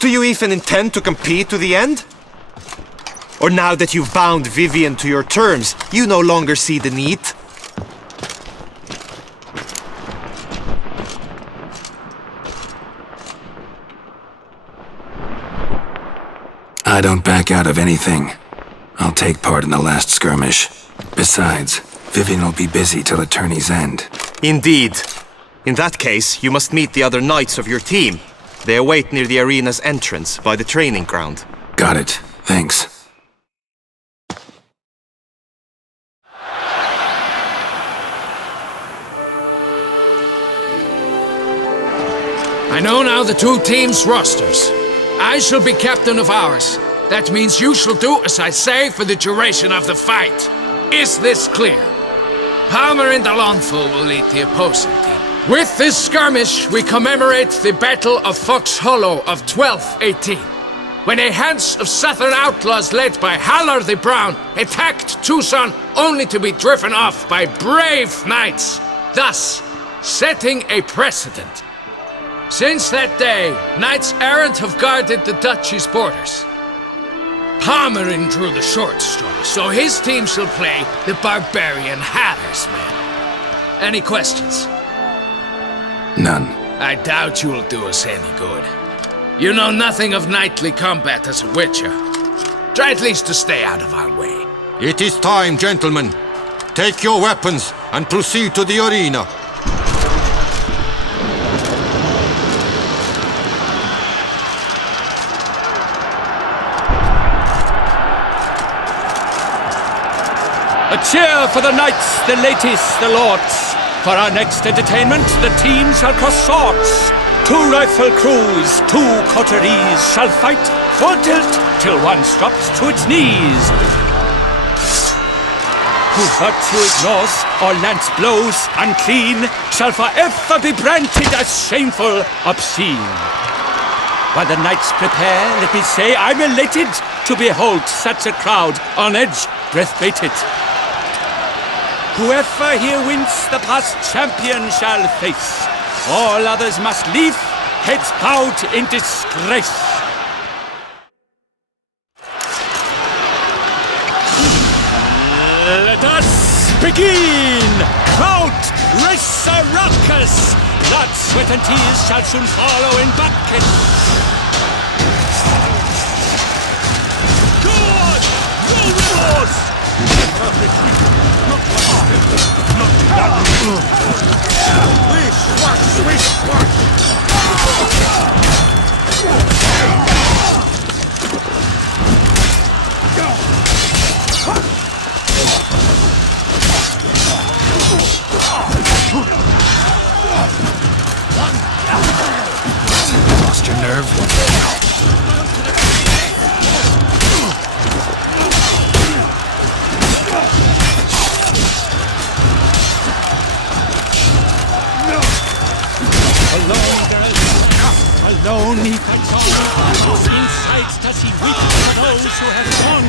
Do you even intend to compete to the end? Or now that you've bound Vivian to your terms, you no longer see the need? I don't back out of anything. I'll take part in the last skirmish. Besides, Vivian will be busy till the tourney's end. Indeed. In that case, you must meet the other knights of your team. They await near the arena's entrance, by the training ground. Got it. Thanks. I know now the two teams' rosters. I shall be captain of ours. That means you shall do as I say for the duration of the fight. Is this clear? Palmer and Alonfo will lead the opposing team. With this skirmish, we commemorate the Battle of Fox Hollow of 1218, when a Hans of Southern outlaws led by Haller the Brown attacked Tucson only to be driven off by brave knights, thus setting a precedent. Since that day, knights errant have guarded the duchy's borders. Palmerin drew the short straw, so his team shall play the barbarian Hatter's men. Any questions? None. I doubt you will do us any good. You know nothing of knightly combat as a witcher. Try at least to stay out of our way. It is time, gentlemen. Take your weapons and proceed to the arena. A cheer for the knights, the ladies, the lords. For our next entertainment, the teams shall cross swords. 2 rifle crews, 2 coteries shall fight full tilt till one drops to its knees. Who virtue ignores or lance blows unclean shall forever be branded as shameful, obscene. While the knights prepare, let me say I'm elated to behold such a crowd on edge, breath-baited. Whoever here wins the past champion shall face. All others must leave, heads bowed in disgrace. Let us begin! Crowd, race a ruckus! Blood, sweat and tears shall soon follow in buckets. Good! No remorse! Lost your nerve? Alone he fights on. Inside does he weep for those who have gone.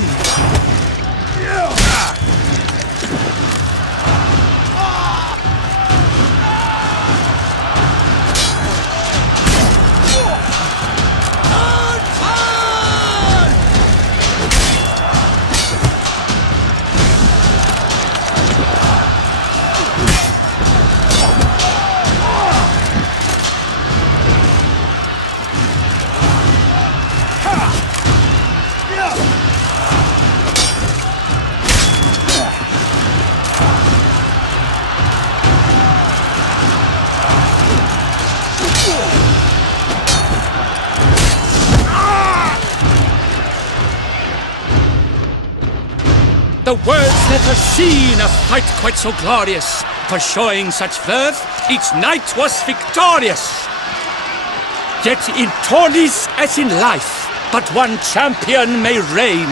The world's never seen a fight quite so glorious. For showing such verve, each knight was victorious. Yet in tourneys as in life, but one champion may reign.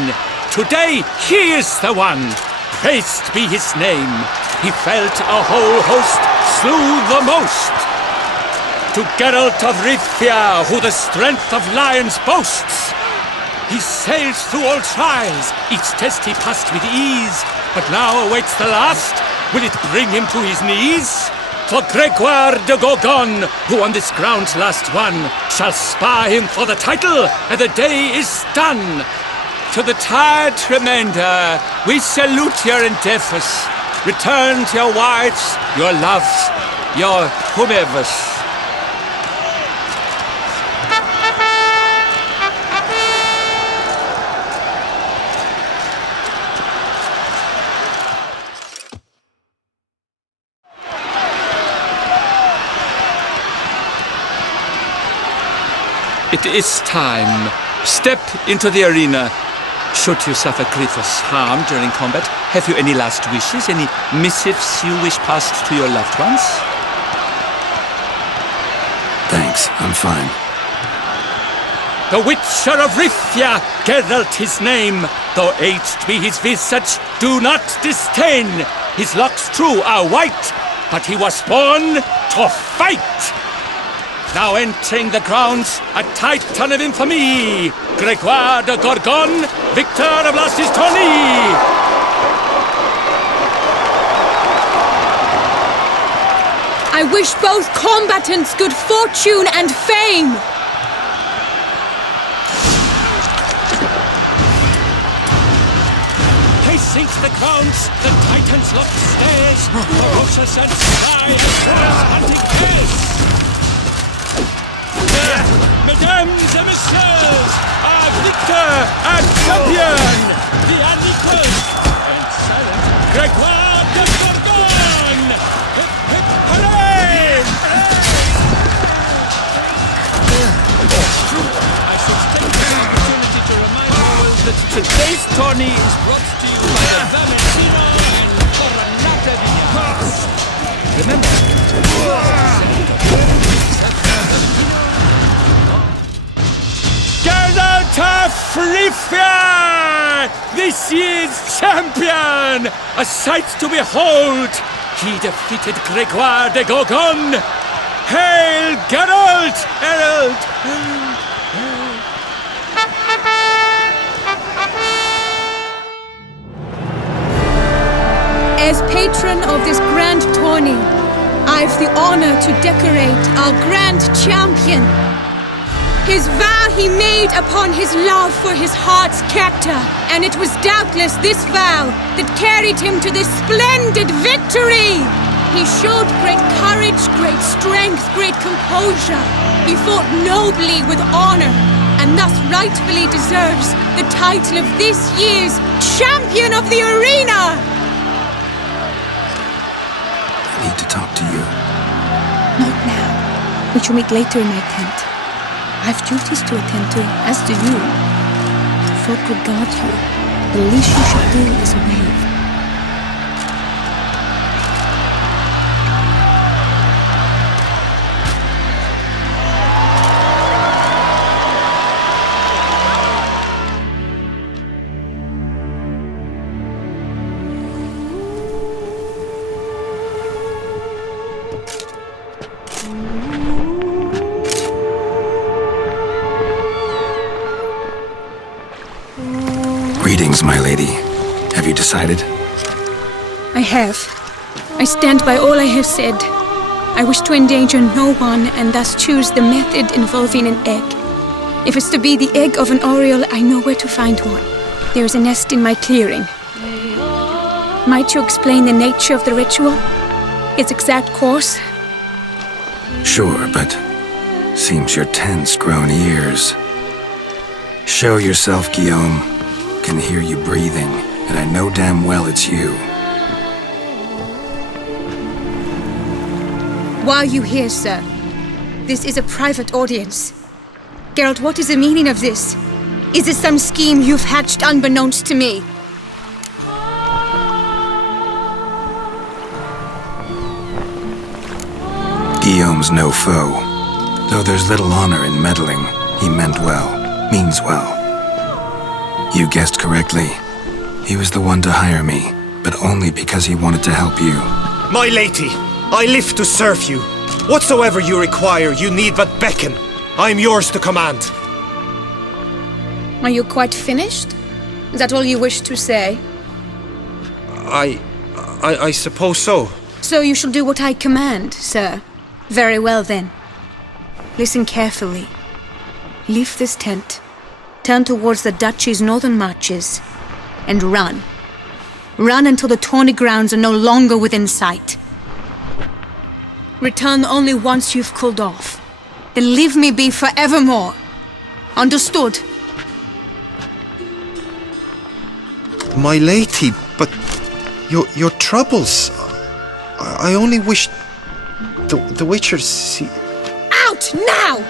Today he is the one, praised be his name. He felt a whole host, slew the most. To Geralt of Rivia, who the strength of lions boasts. He sailed through all trials, each test he passed with ease. But now awaits the last, will it bring him to his knees? For Gregoire de Gorgon, who on this ground last won, shall spar him for the title, and the day is done. To the tired remainder, we salute your endeavors. Return to your wives, your loves, your whomevers. It is time. Step into the arena. Should you suffer grievous harm during combat, have you any last wishes, any missives you wish passed to your loved ones? Thanks, I'm fine. The Witcher of Rivia, Geralt his name. Though aged be his visage, do not disdain. His locks true are white, but he was born to fight. Now entering the grounds, a titan of infamy, Gregoire de Gorgon, victor of last his tourney. I wish both combatants good fortune and fame! Sinks the crowns, the Titans loft stairs, ferocious and sly as hunting bears. Mesdames and messieurs, our victor, our champion, the unequal and silent Gregoire de Bourgogne! Hooray! I should take this opportunity to remind you all that today's tourney is brought to you by the Valentino and Coronata Vineyards. Remember, Geralt of Rivia! This year's champion! A sight to behold! He defeated Gregoire de Bourgogne! Hail Geralt! Herald! As patron of this grand tourney, I've the honor to decorate our grand champion. His vow he made upon his love for his heart's captor, and it was doubtless this vow that carried him to this splendid victory. He showed great courage, great strength, great composure. He fought nobly with honor, and thus rightfully deserves the title of this year's Champion of the Arena! I need to talk to you. Not now. We shall meet later in my tent. I have duties to attend to, as do you. Folk regard you. The least you should do is wave. Greetings, my lady. Have you decided? I have. I stand by all I have said. I wish to endanger no one and thus choose the method involving an egg. If it's to be the egg of an oriole, I know where to find one. There is a nest in my clearing. Might you explain the nature of the ritual? Its exact course? Sure, but seems your tense grown ears. Show yourself, Guillaume. Can hear you breathing, and I know damn well it's you. Why are you here, sir? This is a private audience. Geralt, what is the meaning of this? Is this some scheme you've hatched unbeknownst to me? Guillaume's no foe. Though there's little honor in meddling, he meant well, means well. You guessed correctly. He was the one to hire me, but only because he wanted to help you. My lady, I live to serve you. Whatsoever you require, you need but beckon. I am yours to command. Are you quite finished? Is that all you wish to say? I suppose so. So you shall do what I command, sir. Very well then. Listen carefully. Leave this tent. Turn towards the duchy's northern marches, and run. Run until the tourney grounds are no longer within sight. Return only once you've cooled off. Then leave me be forevermore. Understood? My lady, but your troubles. I only wish the Witcher see. Out now!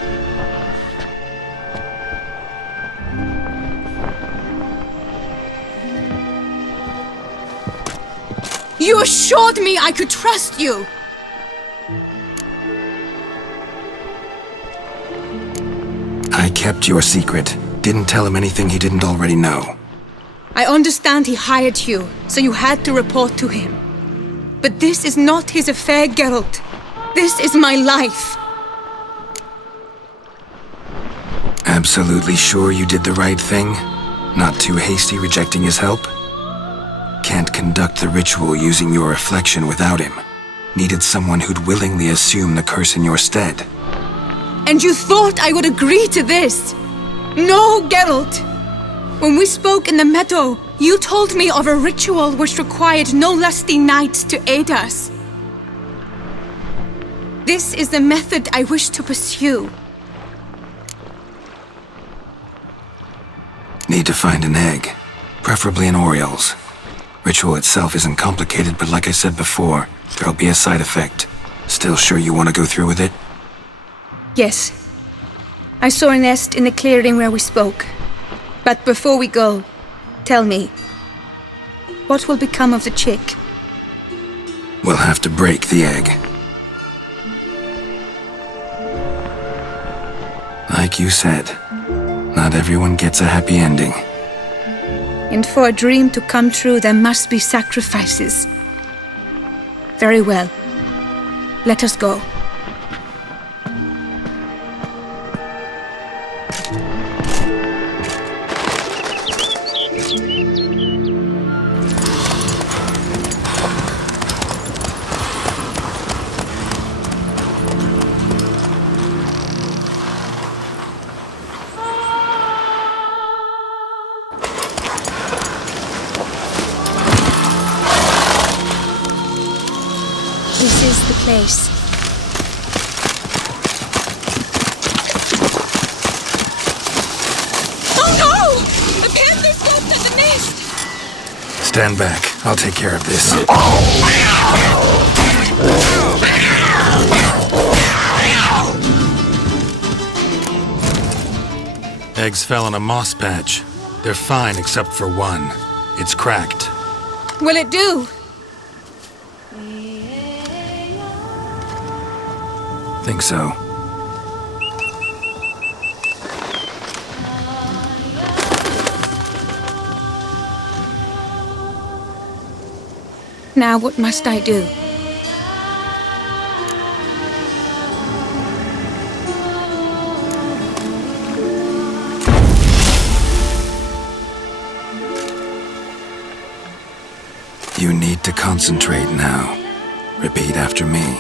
You assured me I could trust you! I kept your secret. Didn't tell him anything he didn't already know. I understand he hired you, so you had to report to him. But this is not his affair, Geralt. This is my life. Absolutely sure you did the right thing? Not too hasty rejecting his help? Can't conduct the ritual using your reflection without him. Needed someone who'd willingly assume the curse in your stead. And you thought I would agree to this? No, Geralt! When we spoke in the meadow, you told me of a ritual which required no lusty knights to aid us. This is the method I wish to pursue. Need to find an egg, preferably an Oriole's. Ritual itself isn't complicated, but like I said before, there'll be a side effect. Still sure you want to go through with it? Yes. I saw a nest in the clearing where we spoke. But before we go, tell me, what will become of the chick? We'll have to break the egg. Like you said, not everyone gets a happy ending. And for a dream to come true, there must be sacrifices. Very well. Let us go. This is the place. Oh no! A panther scoped at the nest! Stand back. I'll take care of this. Eggs fell in a moss patch. They're fine except for one. It's cracked. Will it do? Think so. Now what must I do? You need to concentrate now. Repeat after me.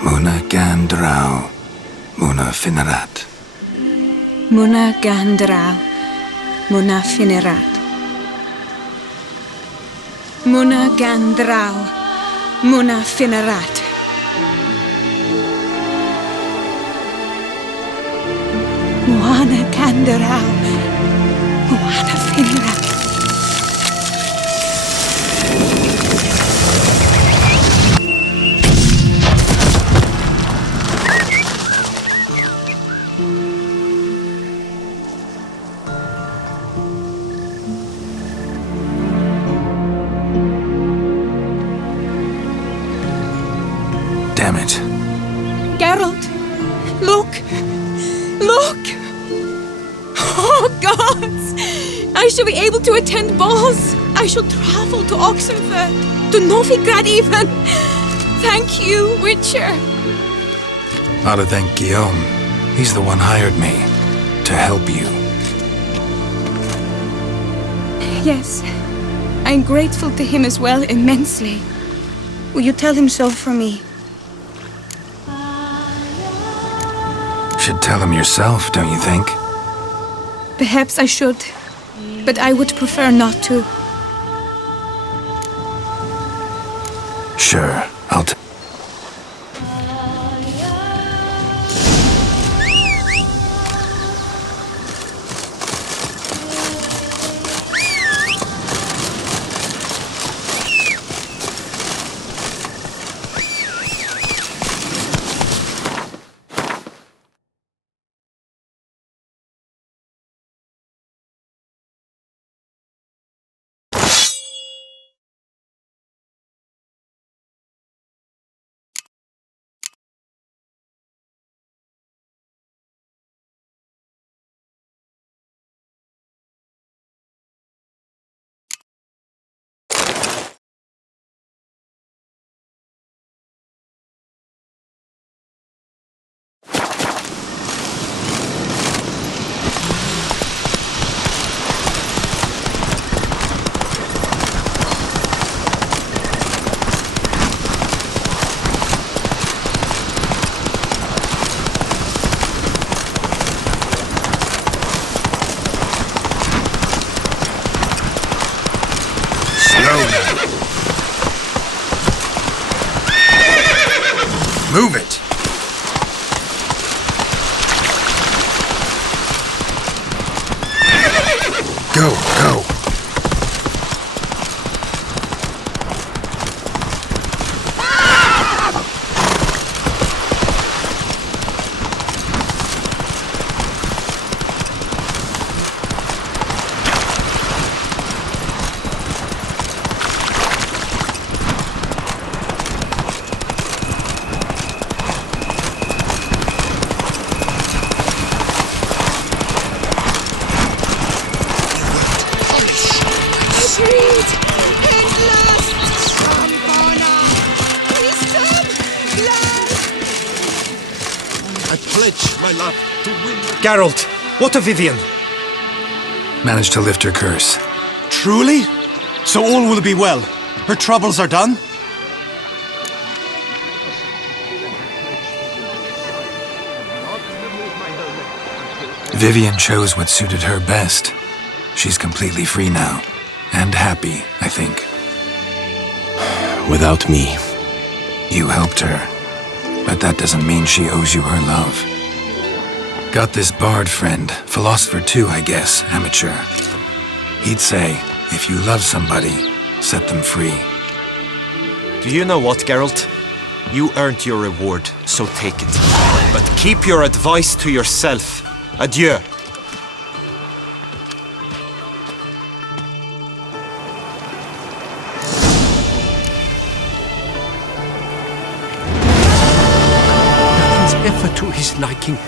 Muna Gandrau, Muna Finerat. Muna Gandrau, Muna Finerat. Muna Gandrau, Muna Finerat. Muna Gandrau, Muna Finerat. Damn it. Geralt, look! Look! Oh, gods! I shall be able to attend balls. I shall travel to Oxenfurt, to Novigrad even. Thank you, Witcher. Ought to thank Guillaume. He's the one hired me to help you. Yes, I'm grateful to him as well, immensely. Will you tell him so for me? Should tell him yourself, don't you think? Perhaps I should, but I would prefer not to. Sure, I'll Move it! Go, go! Geralt, what of Vivian? Managed to lift her curse. Truly? So all will be well. Her troubles are done? Vivian chose what suited her best. She's completely free now. And happy, I think. Without me. You helped her. But that doesn't mean she owes you her love. Got this bard friend, philosopher too, I guess, amateur. He'd say, if you love somebody, set them free. Do you know what, Geralt? You earned your reward, so take it. But keep your advice to yourself. Adieu. Nothing's ever to his liking.